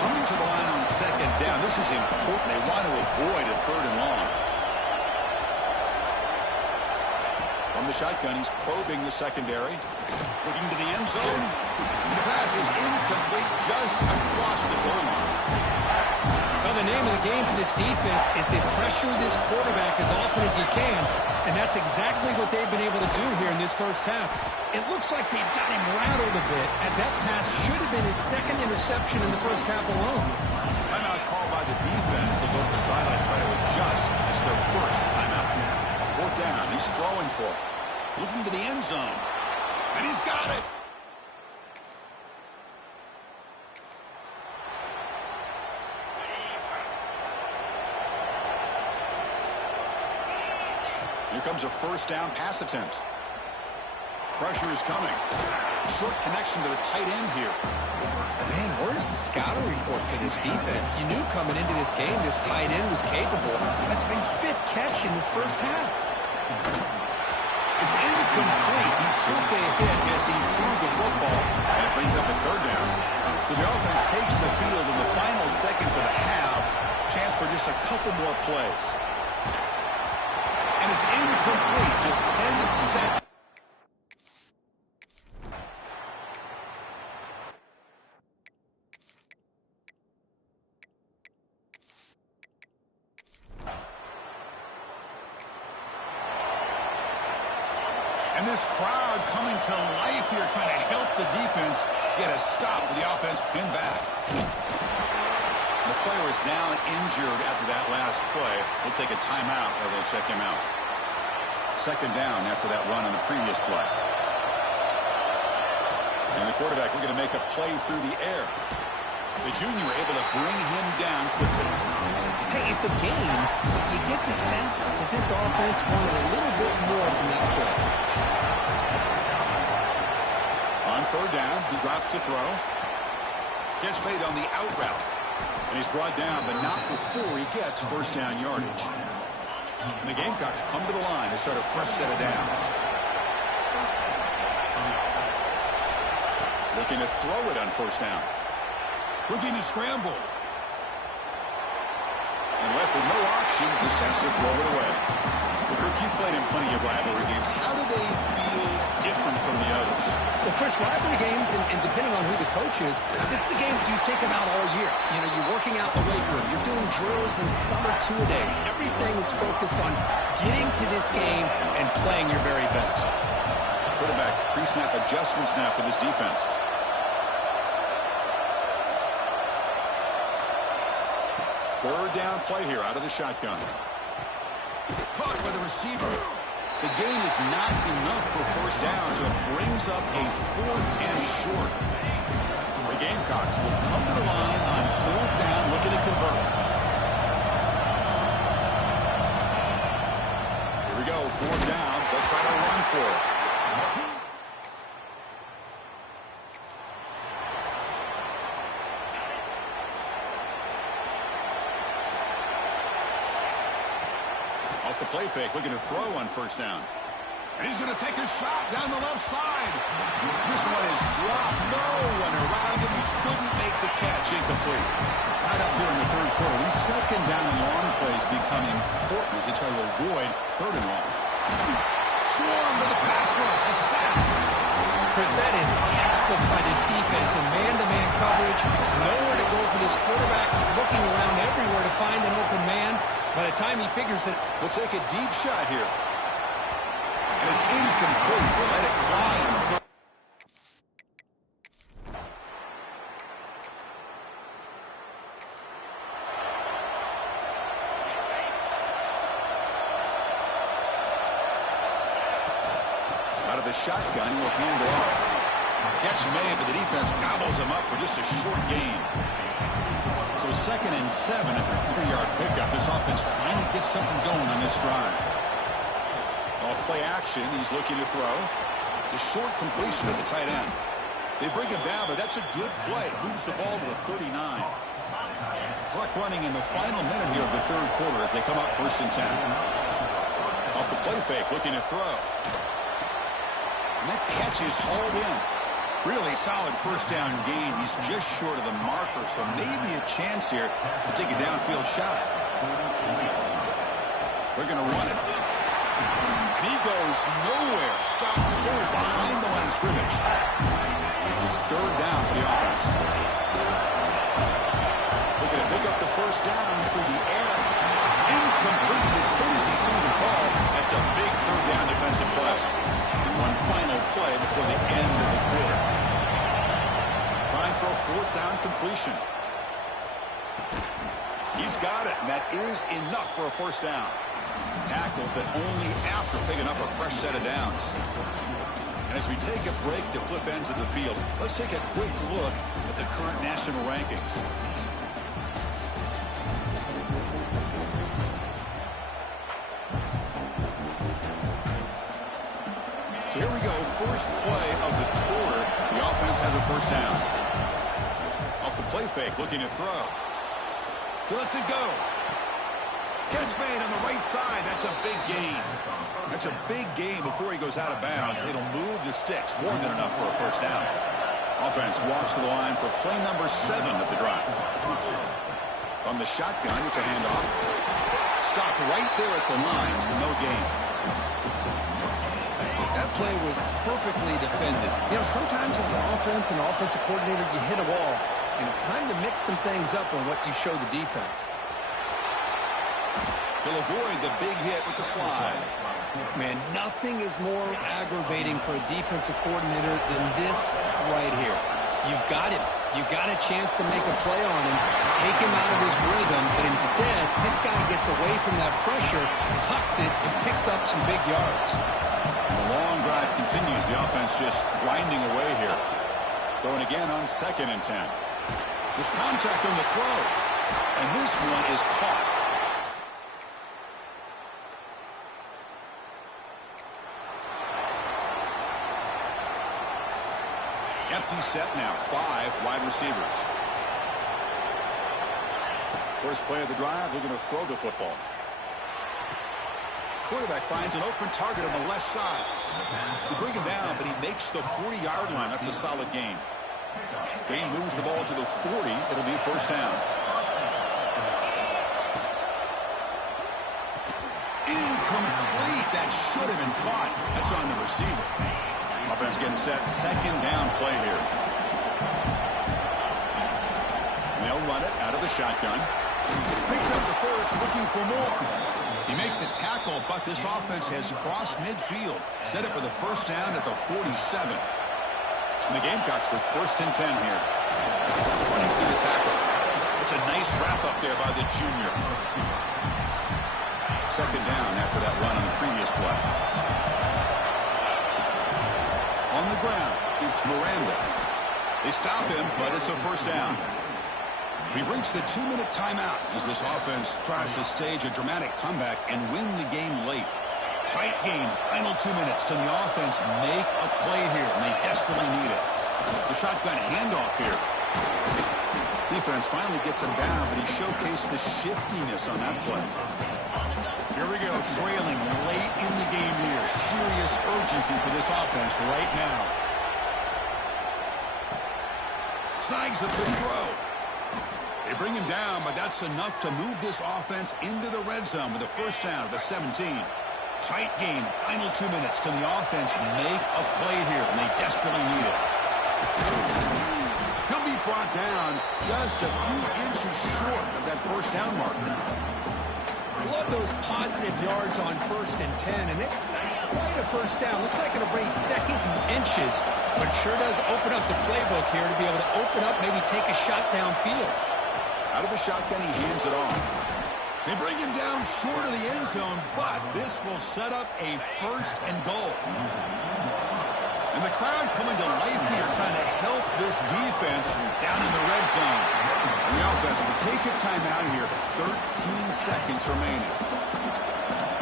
Coming to the line on 2nd down. This is important. They want to avoid a 3rd and long. From the shotgun, he's probing the secondary. Looking to the end zone. The pass is incomplete just across the goal line. Well, the name of the game for this defense is to pressure this quarterback as often as you can, and that's exactly what they've been able to do here in this 1st half. It looks like they've got him rattled a bit, as that pass should have been his 2nd interception in the 1st half alone. Timeout called by the defense. They'll go to the sideline, try to adjust. It's their 1st timeout. 4th down. He's throwing for it. Looking to the end zone. And he's got it. Here comes a 1st down pass attempt. Pressure is coming. Short connection to the tight end here. Man, where's the scouting report for this defense? You knew coming into this game this tight end was capable. That's his 5th catch in this 1st half. It's incomplete. He took a hit as he threw the football, and it brings up a 3rd down. So the offense takes the field in the final seconds of the half. Chance for just a couple more plays. And it's incomplete. Just 10 seconds. And this crowd coming to life here, trying to help the defense get a stop with the offense pinned back. The player is down injured after that last play. We'll take a timeout, or they'll check him out. 2nd down after that run on the previous play. And the quarterback looking to make a play through the air. The junior able to bring him down quickly. Hey, it's a game, but you get the sense that this offense wanted a little bit more from that play. On 3rd down, he drops to throw. Gets made on the out route. And he's brought down, but not before he gets 1st down yardage. And the Gamecocks come to the line to start a fresh set of downs. Looking to throw it on 1st down. Looking to scramble. And left with no option, decides to throw it away. Well, Kirk, you played in plenty of rivalry games. How do they feel different from the others? Well, Chris, rivalry games, and depending on who the coach is, this is a game you think about all year. You know, you're working out in the weight room. You're doing drills and summer two-a-days. Everything is focused on getting to this game and playing your very best. Quarterback pre-snap adjustments now for this defense. Third down play here out of the shotgun. Caught by the receiver. The gain is not enough for first down, so it brings up a 4th and short. The Gamecocks will come to the line on 4th down, looking to convert. Here we go, 4th down. They'll try to run for it. Off the play fake, looking to throw on first down. And he's going to take a shot down the left side. This one is dropped. No one around him. He couldn't make the catch. Incomplete. Tied up here in the third quarter. These second down and long plays become important as they try to avoid third and long. Swarm to the pass rush. A sack. Chris, that is textbook by this defense in man-to-man coverage. Nowhere to go for this quarterback. He's looking around everywhere to find an open man. By the time he figures it, we'll take a deep shot here. And it's incomplete. They let it fly on third. Out of the shotgun, he'll hand it off. Catch made, but the defense gobbles him up for just a short gain. So 2nd and 7 at the 3-yard pickup. This offense trying to get something going on this drive. Off play action, he's looking to throw. It's a short completion at the tight end. They bring him down, but that's a good play. Moves the ball to the 39. Clock running in the final minute here of the third quarter as they come up 1st and 10. Off the play fake, looking to throw. And that catch is hauled in. Really solid first down gain. He's just short of the marker, so maybe a chance here to take a downfield shot. They're going to run it. And he goes nowhere. Stopped cold behind the line of scrimmage. It's 3rd down for the offense. Looking to pick up the first down through the air. Incomplete as good as he threw the ball. That's a big 3rd down defensive play. One final play before the end of the quarter. Trying for a 4th down completion. He's got it, and that is enough for a first down. Tackled, but only after picking up a fresh set of downs. And as we take a break to flip ends of the field, let's take a quick look at the current national rankings. So here we go, first play of the quarter. The offense has a first down. Off the play fake, looking to throw. He lets it go. Catch made on the right side. That's a big gain. That's a big gain before he goes out of bounds. It'll move the sticks, more than enough for a first down. Offense walks to the line for play number 7 of the drive. From the shotgun, it's a handoff. Stop right there at the line, no gain. that play was perfectly defended. You know, sometimes as an offense and offensive coordinator, you hit a wall, and it's time to mix some things up on what you show the defense. He'll avoid the big hit with the slide. Man, nothing is more aggravating for a defensive coordinator than this right here. You've got him. You've got a chance to make a play on him, take him out of his rhythm, but instead, this guy gets away from that pressure, tucks it, and picks up some big yards. The long drive continues. The offense just grinding away here. Throwing again on 2nd and 10. There's contact on the throw, and this one is caught. Empty set now, 5 wide receivers. First play of the drive, they're going to throw the football. Quarterback finds an open target on the left side. They bring him down, but he makes the 40-yard line. That's a solid gain. Gain moves the ball to the 40. It'll be first down. Incomplete. That should have been caught. That's on the receiver. Offense getting set. 2nd down play here. And they'll run it out of the shotgun. Picks up the 1st first, looking for more. He made the tackle, but this offense has crossed midfield. Set it for the first down at the 47. And the Gamecocks with 1st and 10 here. Running through the tackle. It's a nice wrap-up there by the junior. 2nd down after that run on the previous play. On the ground, it's Miranda. They stop him, but it's a 1st down. We've reached the 2-minute timeout as this offense tries to stage a dramatic comeback and win the game late. Tight game, final 2 minutes. Can the offense make a play here? And they desperately need it. The shotgun handoff here. Defense finally gets him down, but he showcased the shiftiness on that play. Here we go, trailing late in the game here. Serious urgency for this offense right now. Snags the good throw. They bring him down, but that's enough to move this offense into the red zone with a 1st down at the 17. Tight game, final 2 minutes. Can the offense make a play here? And they desperately need it. He'll be brought down just a few inches short of that 1st down marker. Love those positive yards on 1st and 10, and it's not quite a 1st down. Looks like it'll bring 2nd and inches, but sure does open up the playbook here to be able to open up, maybe take a shot downfield. Out of the shotgun, he hands it off. They bring him down short of the end zone, but this will set up a 1st and goal. And the crowd coming to life here, trying to help this defense down in the red zone. And the offense will take a timeout here. 13 seconds remaining.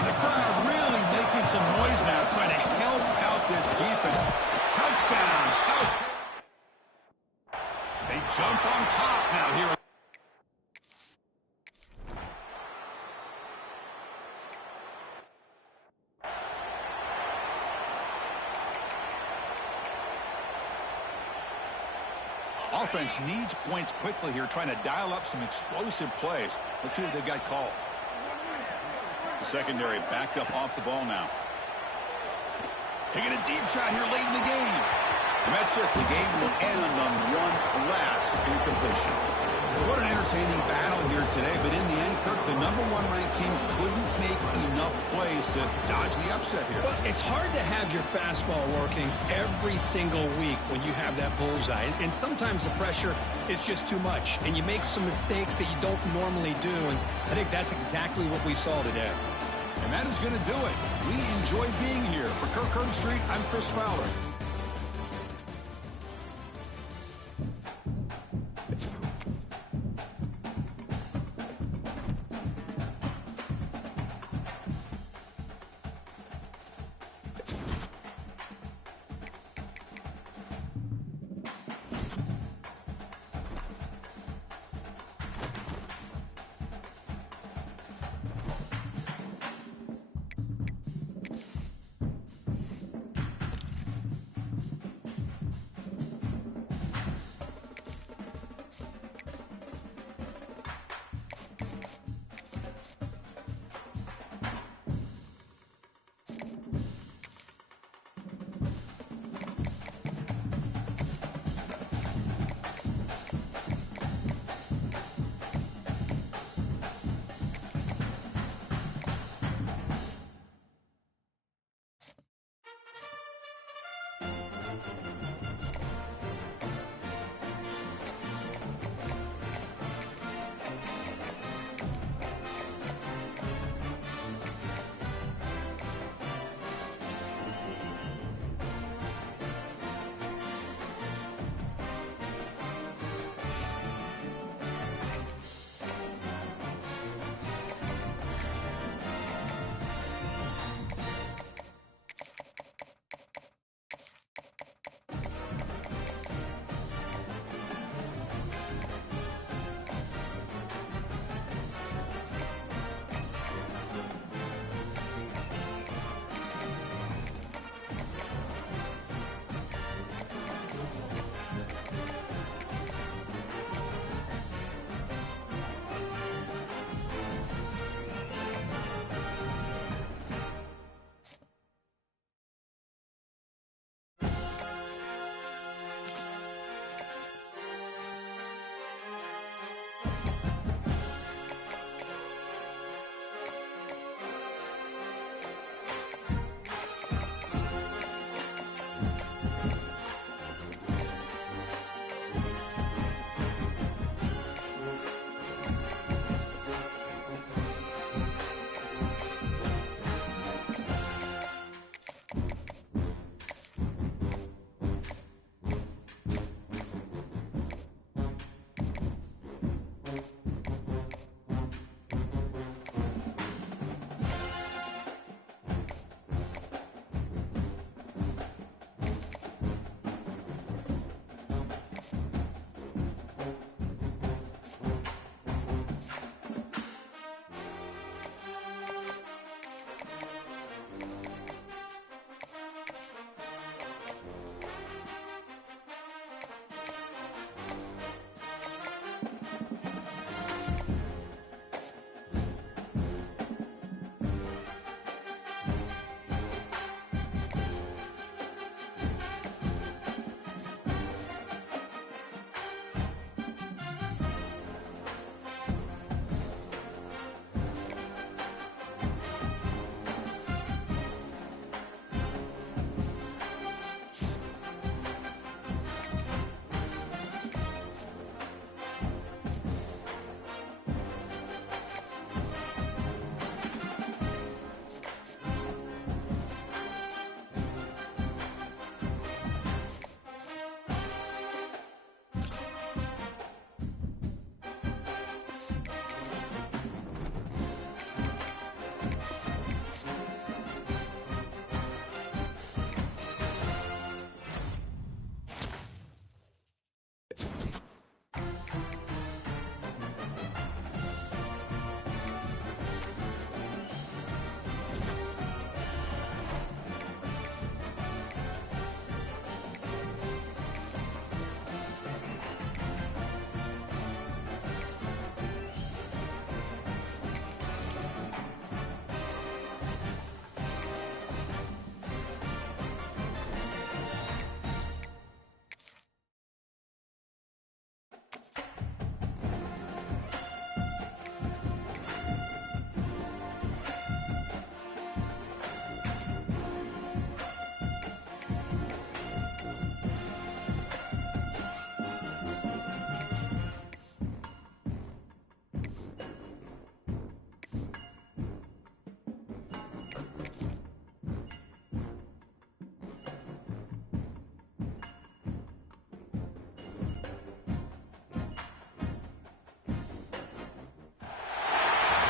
The crowd really making some noise now, trying to help out this defense. Touchdown, South. They jump on top now here. Offense needs points quickly here, trying to dial up some explosive plays. Let's see what they've got called. The secondary backed up off the ball now. Taking a deep shot here late in the game. And that's it. The game will end on one last incompletion. So what an entertaining battle here today. But in the end, Kirk, the #1 ranked team couldn't make enough plays to dodge the upset here. Well, it's hard to have your fastball working every single week when you have that bullseye. And sometimes the pressure is just too much. And you make some mistakes that you don't normally do. And I think that's exactly what we saw today. And that is going to do it. We enjoyed being here. For Kirk Herbstreit, I'm Chris Fowler.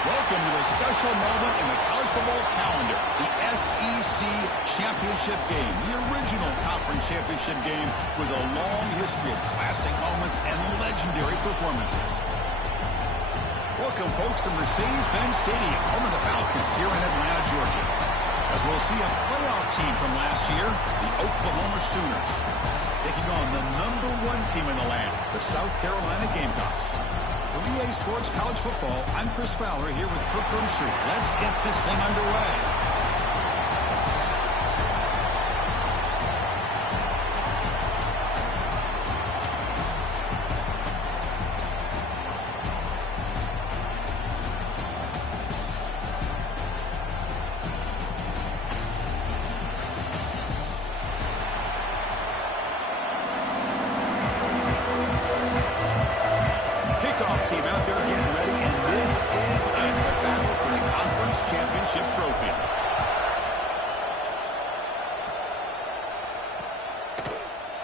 Welcome to the special moment in the college football calendar, the SEC Championship Game, the original conference championship game with a long history of classic moments and legendary performances. Welcome, folks, to Mercedes-Benz Stadium, home of the Falcons here in Atlanta, Georgia. As we'll see a playoff team from last year, the Oklahoma Sooners, taking on the #1 team in the land, the South Carolina Gamecocks. For EA Sports College Football, I'm Chris Fowler here with Kirk Herbstreit. Let's get this thing underway. Team out there getting ready, and this is it, the battle for the conference championship trophy.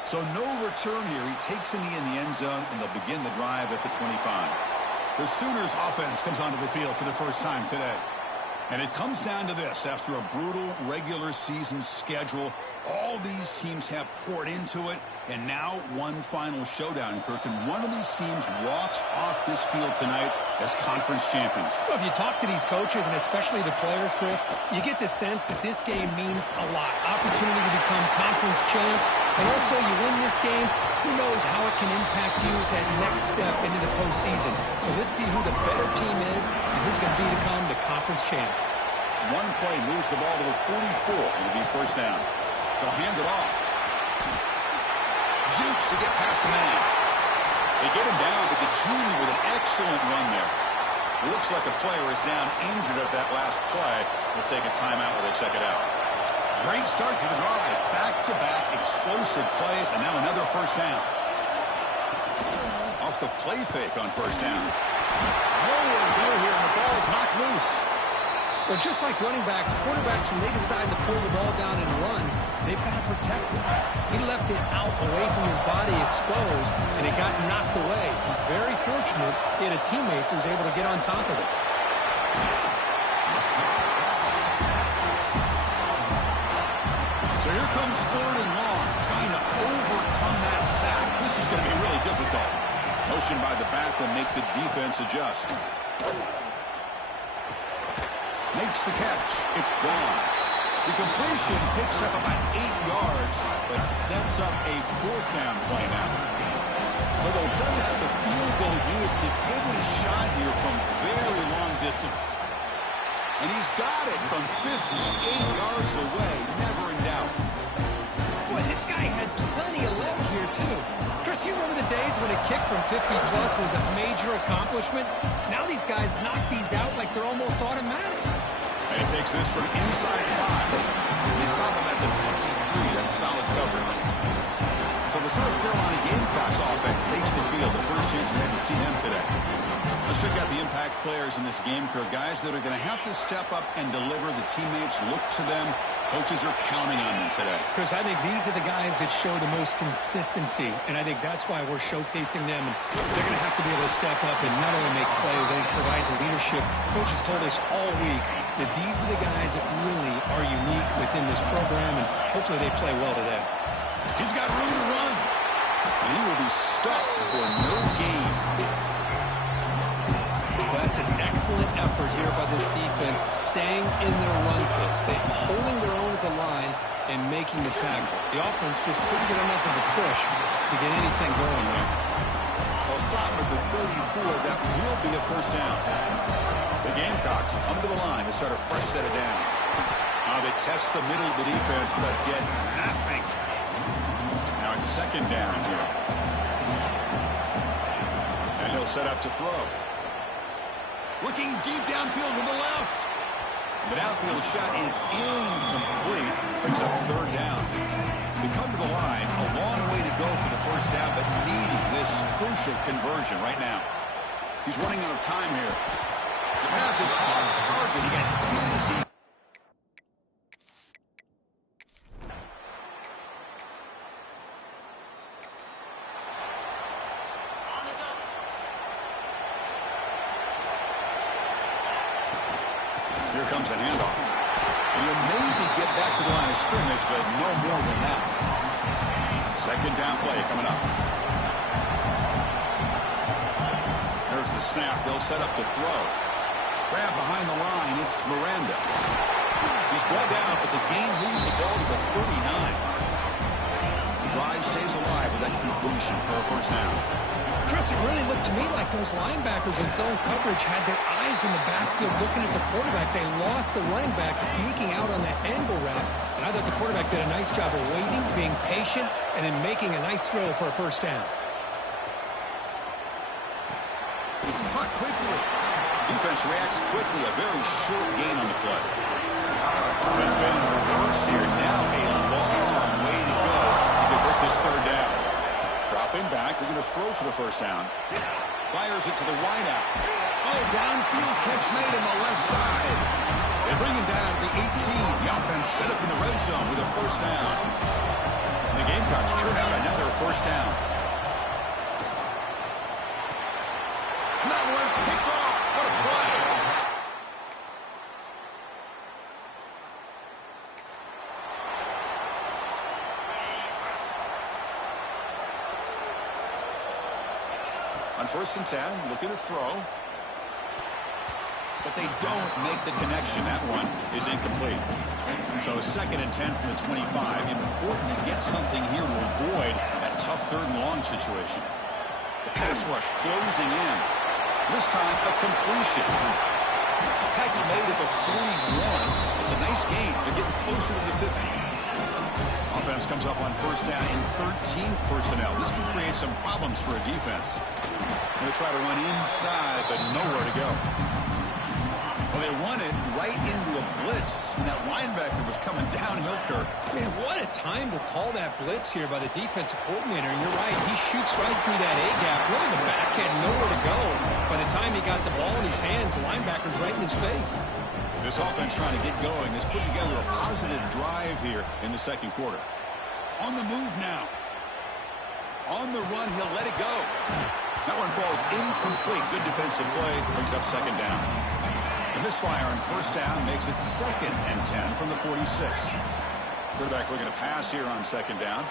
So no return here. He takes a knee in the end zone, and they'll begin the drive at the 25. The Sooners offense comes onto the field for the first time today. And it comes down to this. After a brutal regular season schedule, all these teams have poured into it, and now one final showdown, Kirk. And one of these teams walks off this field tonight as conference champions. Well, if you talk to these coaches, and especially the players, Chris, you get the sense that this game means a lot. Opportunity to become conference champs, and also you win this game, who knows how it can impact you at that next step into the postseason. So let's see who the better team is and who's going to become the conference champ. One play moves the ball to the 44. It'll be first down. They'll hand it off. Jukes to get past the man. They get him down, but the junior with an excellent run there. It looks like a player is down injured at that last play. We'll take a timeout while they check it out. Great start to the drive. Back-to-back explosive plays, and now another first down. Off the play fake on first down. Nowhere to go here, and the ball is knocked loose. Well, just like running backs, quarterbacks, when they decide to pull the ball down and run, they've got to protect it. He left it out away from his body exposed, and it got knocked away. He's very fortunate he had a teammate who was able to get on top of it. So here comes 3rd and long, trying to overcome that sack. This is going to be really difficult. Motion by the back will make the defense adjust. Makes the catch. It's Braun. The completion picks up about 8 yards, but sets up a 4th down play now. So they'll send out the field goal unit to give it a shot here from very long distance. And he's got it from 58 yards away, never in doubt. Boy, this guy had plenty of leg here, too. Chris, you remember the days when a kick from 50-plus was a major accomplishment? Now these guys knock these out like they're almost automatic. And he takes this from inside 5. They stop him at the 23. That's solid coverage. So the South Carolina Gamecocks offense takes the field. The first chance we had to see them today. Let's check out the impact players in this game, Kirk. Guys that are going to have to step up and deliver. The teammates look to them. Coaches are counting on them today. Chris, I think these are the guys that show the most consistency, and I think that's why we're showcasing them. And they're going to have to be able to step up and not only make plays, I think provide the leadership. Coaches told us all week that these are the guys that really are unique within this program, and hopefully they play well today. He's got room to run, and he will be stuffed for no gain. That's an excellent effort here by this defense, staying in their run fit, holding their own at the line and making the tackle. The offense just couldn't get enough of a push to get anything going there. Well, starting with the 34, that will be a first down. The Gamecocks come to the line to start a fresh set of downs. Now they test the middle of the defense, but get nothing. Now it's 2nd down here. And he'll set up to throw. Looking deep downfield to the left. The downfield shot is incomplete. Brings up 3rd down. They come to the line. A long way to go for the first down, but needing this crucial conversion right now. He's running out of time here. The pass is off target. He got hit as he Here comes a handoff. He'll maybe get back to the line of scrimmage, but no more than that. Second down play coming up. There's the snap. They'll set up the throw. Grab behind the line. It's Miranda. He's brought down, but the game moves the ball to the 39. The drive stays alive with that completion for a first down. Chris, it really looked to me like those linebackers in zone coverage had their eyes in the backfield looking at the quarterback. They lost the running back sneaking out on that angle route. And I thought the quarterback did a nice job of waiting, being patient, and then making a nice throw for a first down. Caught quickly. Defense reacts quickly. A very short gain on the play. Offense been in reverse here. Now a long way to go to convert this third down. Dropping back. They're going to throw for the first down. Fires it to the wideout. Oh, downfield catch made on the left side. They bring him down to the 18. The offense set up in the red zone with a first down. And the Gamecocks churn out another first down. And that one's picked off. What a play. On 1st and 10, looking to throw. But they don't make the connection. That one is incomplete. So 2nd and 10 from the 25. Important to get something here to avoid that tough 3rd and long situation. The pass rush closing in. This time a completion. Tackle made at the 41. It's a nice gain. They're getting closer to the 50. Offense comes up on 1st down in 13 personnel. This could create some problems for a defense. They'll try to run inside, but nowhere to go. Well, they run it right into a blitz, and that linebacker was coming downhill, Kirk. Man, what a time to call that blitz here by the defensive coordinator. And you're right, he shoots right through that A-gap. Really, the back had nowhere to go. By the time he got the ball in his hands, the linebacker's right in his face. This offense trying to get going has put together a positive drive here in the 2nd quarter. On the move now. On the run, he'll let it go. That one falls incomplete. Good defensive play. Brings up 2nd down. The misfire on 1st down makes it 2nd and 10 from the 46. Quarterback looking to pass here on 2nd down.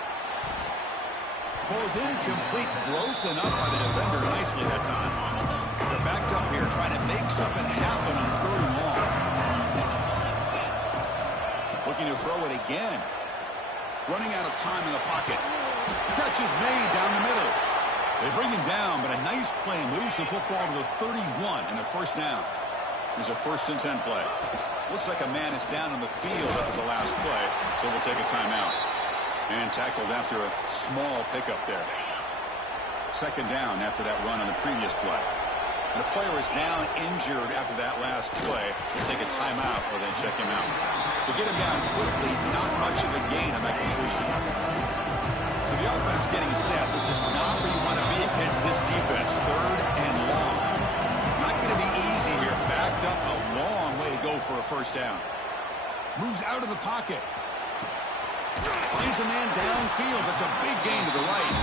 Falls incomplete. Broken up by the defender nicely that time. They're backed up here trying to make something happen on 3rd and long. Looking to throw it again. Running out of time in the pocket. Catch is made down the middle. They bring him down, but a nice play moves the football to the 31 and a first down. Here's a 1st and 10 play. Looks like a man is down on the field after the last play, so we'll take a timeout. And tackled after a small pickup there. 2nd down after that run on the previous play. And the player is down injured after that last play. We'll take a timeout or then check him out. To get him down quickly, not much of a gain on that completion. So the offense getting set. This is not where you want to be against this defense. 3rd and long. Not going to be easy here. Backed up a long way to go for a first down. Moves out of the pocket. Finds a man downfield. That's a big gain to the right.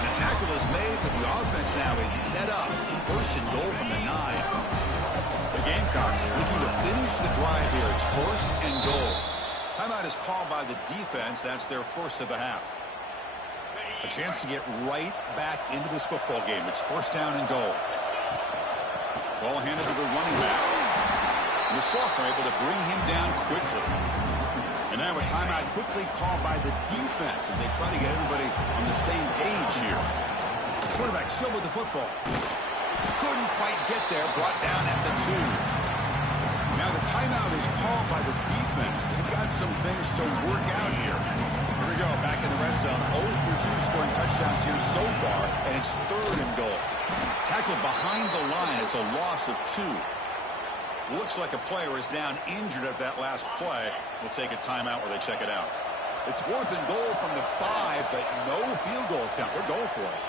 And the tackle is made, but the offense now is set up. 1st and goal from the 9. The Gamecocks looking to finish the drive here. It's 1st and goal. Timeout is called by the defense. That's their 1st of the half. A chance to get right back into this football game. It's 1st down and goal. Ball handed to the running back. And the sophomore able to bring him down quickly. And now a timeout quickly called by the defense as they try to get everybody on the same page here. Quarterback still with the football. Couldn't quite get there. Brought down at the 2. Now the timeout is called by the defense. They've got some things to work out here. Here we go, back in the red zone. 0 for 2 scoring touchdowns here so far, and it's 3rd and goal. Tackled behind the line. It's a loss of 2. Looks like a player is down injured at that last play. We'll take a timeout where they check it out. It's 4th and goal from the 5, but no field goal attempt. They're going for it.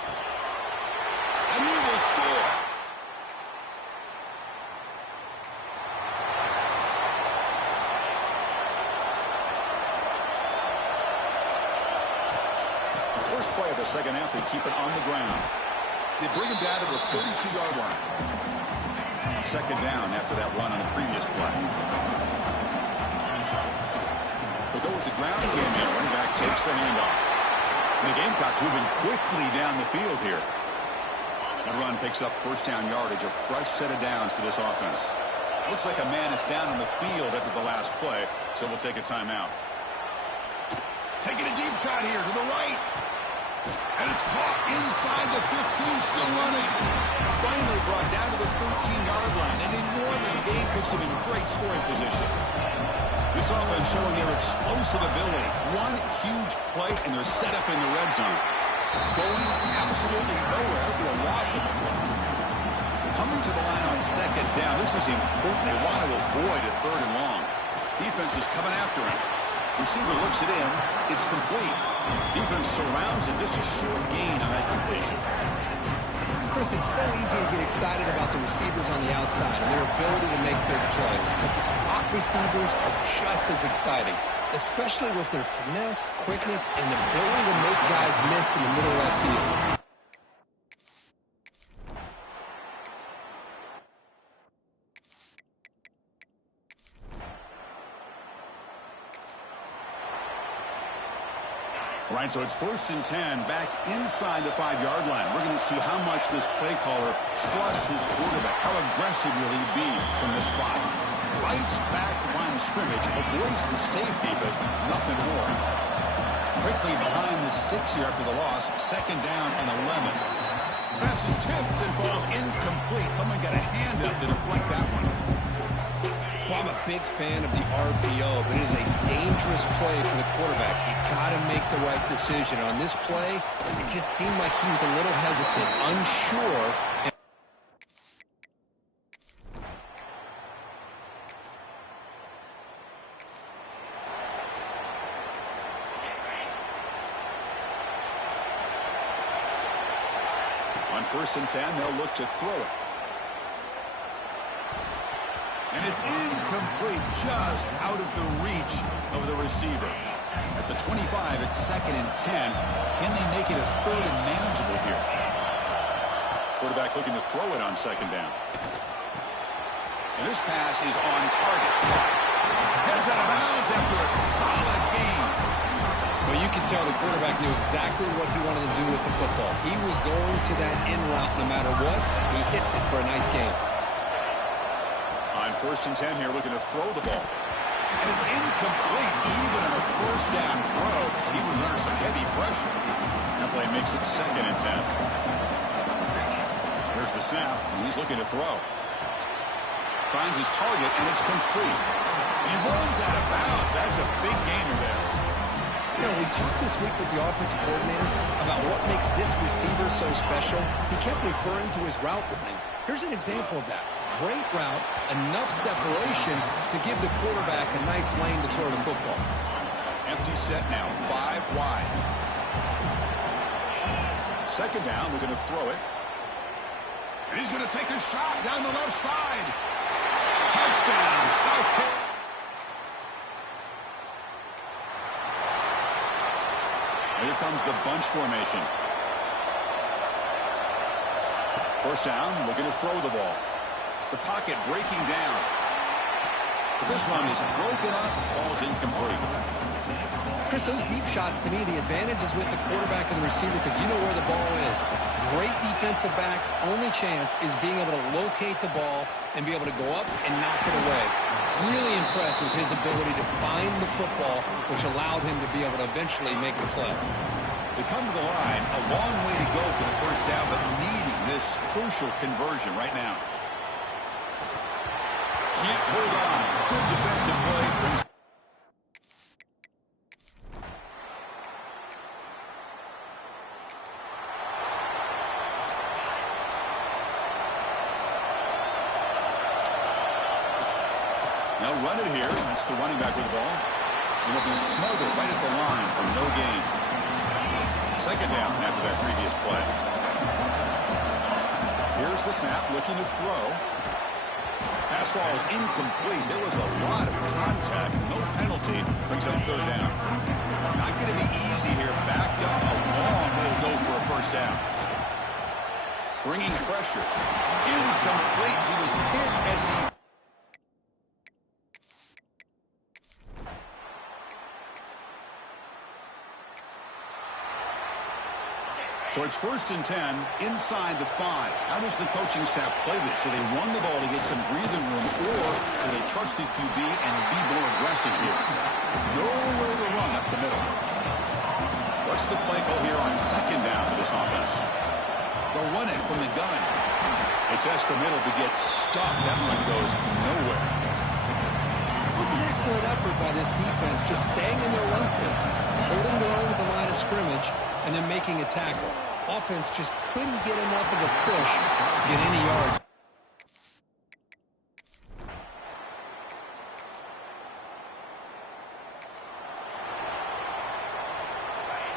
And he will score. First play of the 2nd half, they keep it on the ground. They bring him down to the 32-yard line. 2nd down after that run on the previous play. ground game there. Running back takes the handoff. And the Gamecocks moving quickly down the field here. That run picks up first down yardage, a fresh set of downs for this offense. Looks like a man is down on the field after the last play, so we'll take a timeout. Taking a deep shot here to the right. And it's caught inside the 15, still running. Finally brought down to the 13-yard line. An enormous gain puts him in great scoring position. This offense showing their explosive ability. One huge play, and they're set up in the red zone. Going absolutely nowhere for a loss of the play. Coming to the line on second down. This is important. They want to avoid a third and long. Defense is coming after him. Receiver looks it in. It's complete. Defense surrounds him. Just a short gain on that completion. Chris, it's so easy to get excited about the receivers on the outside and their ability to make big plays. But the slot receivers are just as exciting, especially with their finesse, quickness, and ability to make guys miss in the middle of that field. All right, so it's 1st and 10 back inside the 5-yard line. We're going to see how much this play caller trusts his quarterback. How aggressive will he be from this spot? Fights back to line of scrimmage, avoids the safety, but nothing more. Quickly behind the sticks here after the loss, 2nd down and 11. Pass is tipped and falls incomplete. Someone got a hand up to deflect that one. Well, I'm a big fan of the RPO, but it is a dangerous play for the quarterback. You got to make the right decision. On this play, it just seemed like he was a little hesitant, unsure. On 1st and 10, they'll look to throw it. And it's incomplete, just out of the reach of the receiver. At the 25, it's 2nd and 10. Can they make it a 3rd and manageable here? Quarterback looking to throw it on 2nd down. And this pass is on target. Heads out of bounds after a solid gain. Well, you can tell the quarterback knew exactly what he wanted to do with the football. He was going to that in route no matter what. He hits it for a nice gain. On 1st and 10 here, looking to throw the ball. And it's incomplete, even on a 1st down throw. He was under some heavy pressure. That play makes it 2nd and 10. Here's the snap, and he's looking to throw. Finds his target, and it's complete. He runs out of bounds. That's a big gainer there. You know, we talked this week with the offensive coordinator about what makes this receiver so special. He kept referring to his route running. Here's an example of that. Great route, enough separation to give the quarterback a nice lane to throw the football. Empty set now, 5 wide. 2nd down, we're going to throw it. And he's going to take a shot down the left side. Touchdown, South Carolina. Here comes the bunch formation. 1st down, looking to throw the ball. The pocket breaking down. But this one is broken up, falls incomplete. Chris, those deep shots, to me, the advantage is with the quarterback and the receiver because you know where the ball is. Great defensive backs, only chance is being able to locate the ball and be able to go up and knock it away. Really impressed with his ability to find the football, which allowed him to be able to eventually make the play. They come to the line, a long way to go for the 1st down, but needing this crucial conversion right now. Can't hold on. Good defensive play brings. Now run it here. That's the running back with the ball. It'll be smothered right at the line for no gain. 2nd down after that previous play. Here's the snap, looking to throw. Pass ball is incomplete. There was a lot of contact. No penalty. Brings up 3rd down. Not going to be easy here. Backed up a long way to go for a 1st down. Bringing pressure. Incomplete. He was hit as he... So it's 1st and 10 inside the 5. How does the coaching staff play this? So they won the ball to get some breathing room, or do they trust the QB and be more aggressive here? Nowhere to run up the middle. What's the play call here on 2nd down for this offense? They'll run it from the gun. It's S for middle to get stuck. That one goes nowhere. It was an excellent effort by this defense, just staying in their run fits, holding their own at the line of scrimmage, and then making a tackle. Offense just couldn't get enough of a push to get any yards.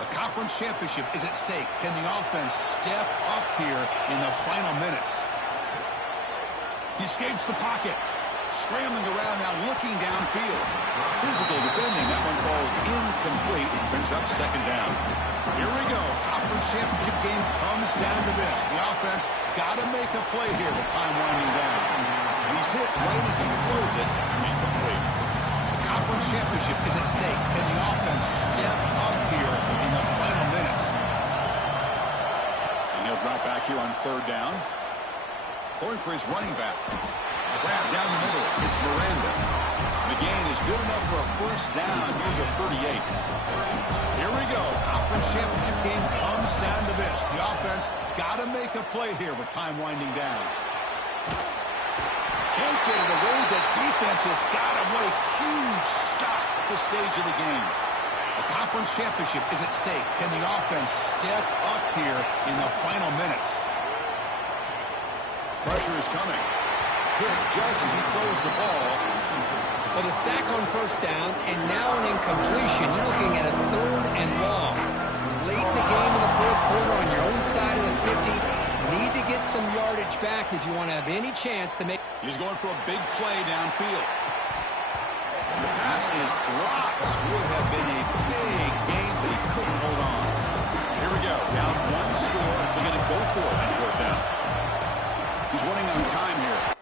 The conference championship is at stake. Can the offense step up here in the final minutes? He escapes the pocket. Scrambling around now, looking downfield. Physical defending. That one falls incomplete. Brings up 2nd down. Here we go. Conference championship game comes down to this. The offense got to make a play here with time winding down. He's hit right as he throws it. Incomplete. The conference championship is at stake. Can the offense step up here in the final minutes? And he'll drop back here on 3rd down. Throwing for his running back. Grab down the middle. It's Miranda. The gain is good enough for a 1st down near the 38. Here we go. Conference championship game comes down to this. The offense got to make a play here with time winding down. Can't get it away. The defense has got him. What a huge stop at this stage of the game. The conference championship is at stake. Can the offense step up here in the final minutes? Pressure is coming. Hit just as he throws the ball. Well, the sack on 1st down, and now an incompletion. You're looking at a 3rd and long. Late in the game in the 4th quarter on your own side of the 50. Need to get some yardage back if you want to have any chance to make... He's going for a big play downfield. The pass is dropped. Would have been a big gain, but he couldn't hold on. So here we go. Down 1 score. We're going to go for it on 4th down. He's running on time here.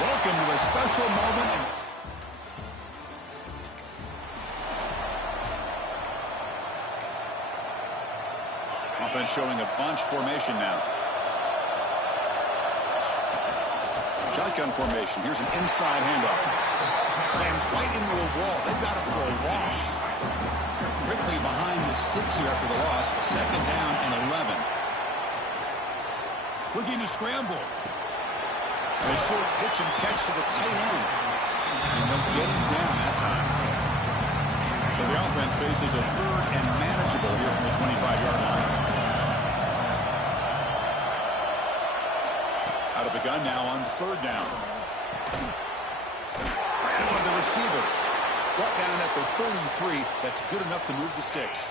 Welcome to a special moment. Offense showing a bunch formation now. Shotgun formation. Here's an inside handoff. Slams right into a wall. They've got it for a loss. Quickly behind the sticks here after the loss. 2nd down and 11. Looking to scramble. And a short pitch and catch to the tight end. And they'll get him down that time. So the offense faces a 3rd and manageable here from the 25-yard line. Out of the gun now on 3rd down. Ran by the receiver. Brought down at the 33. That's good enough to move the sticks.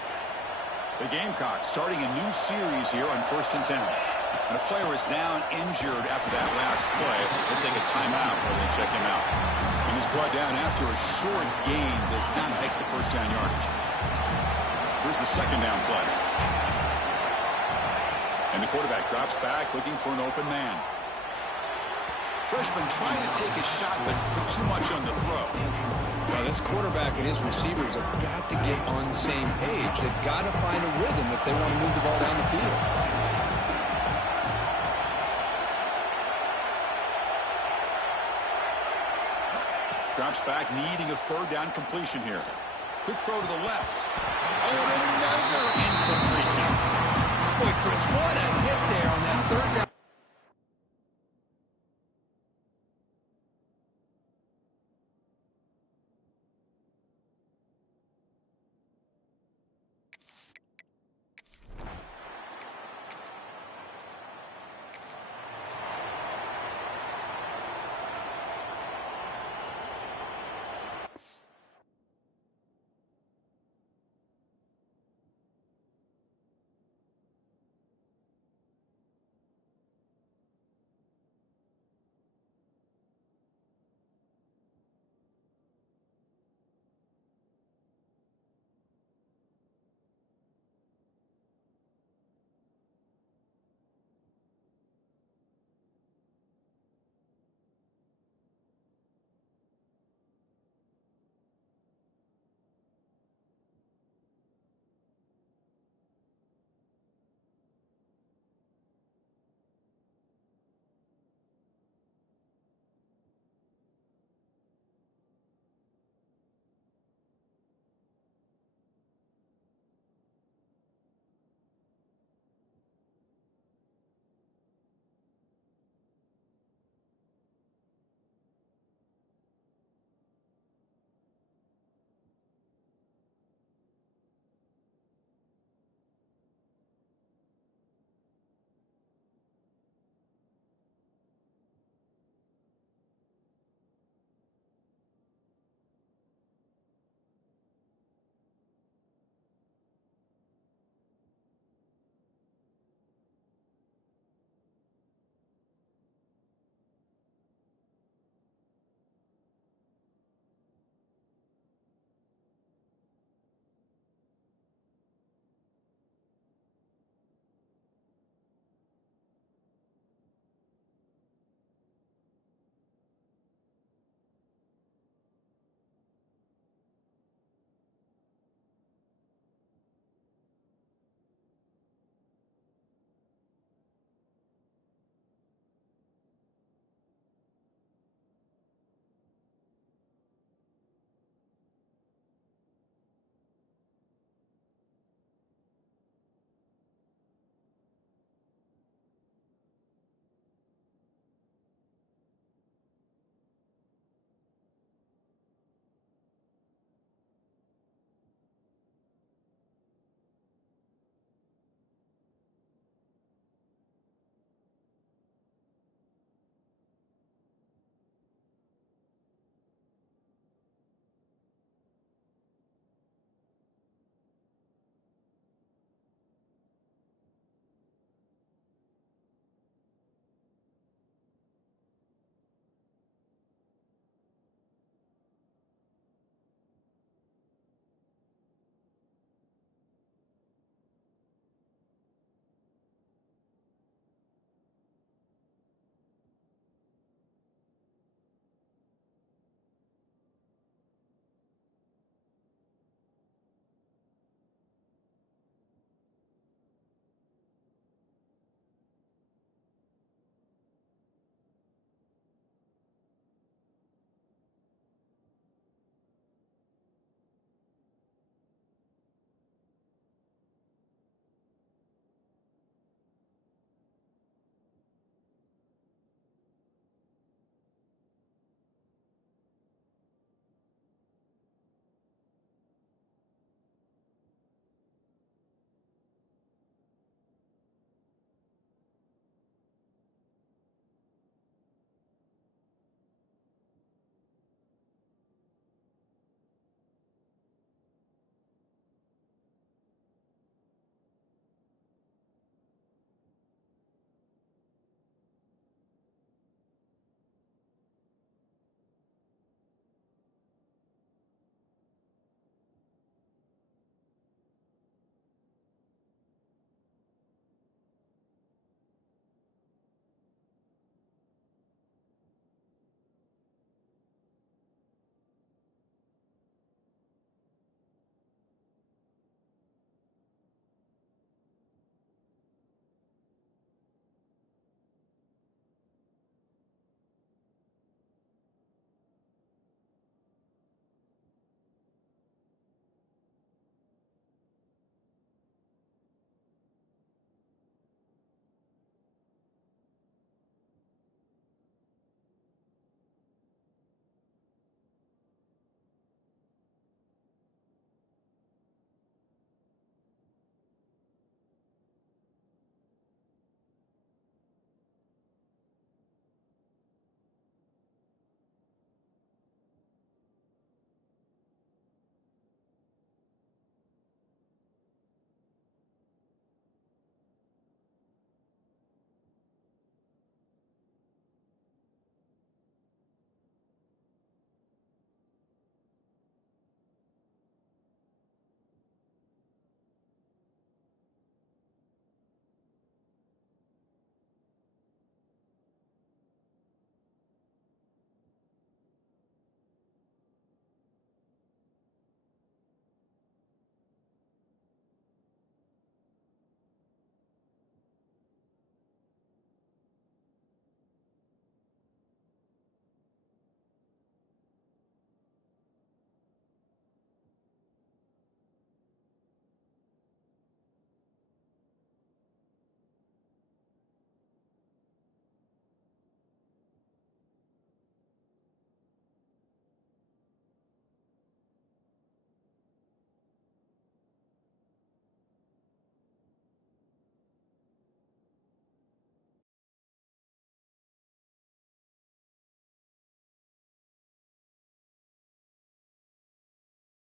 The Gamecocks starting a new series here on 1st and 10. When a player is down injured after that last play, they'll take a timeout or they'll check him out. And he's brought down after a short gain does not make the 1st down yardage. Here's the 2nd down play. And the quarterback drops back looking for an open man. Freshman trying to take a shot, but put too much on the throw. Well, this quarterback and his receivers have got to get on the same page. They've got to find a rhythm if they want to move the ball down the field. Drops back, needing a 3rd down completion here. Quick throw to the left. Oh, and another incompletion. Boy, Chris, what a hit there on that 3rd down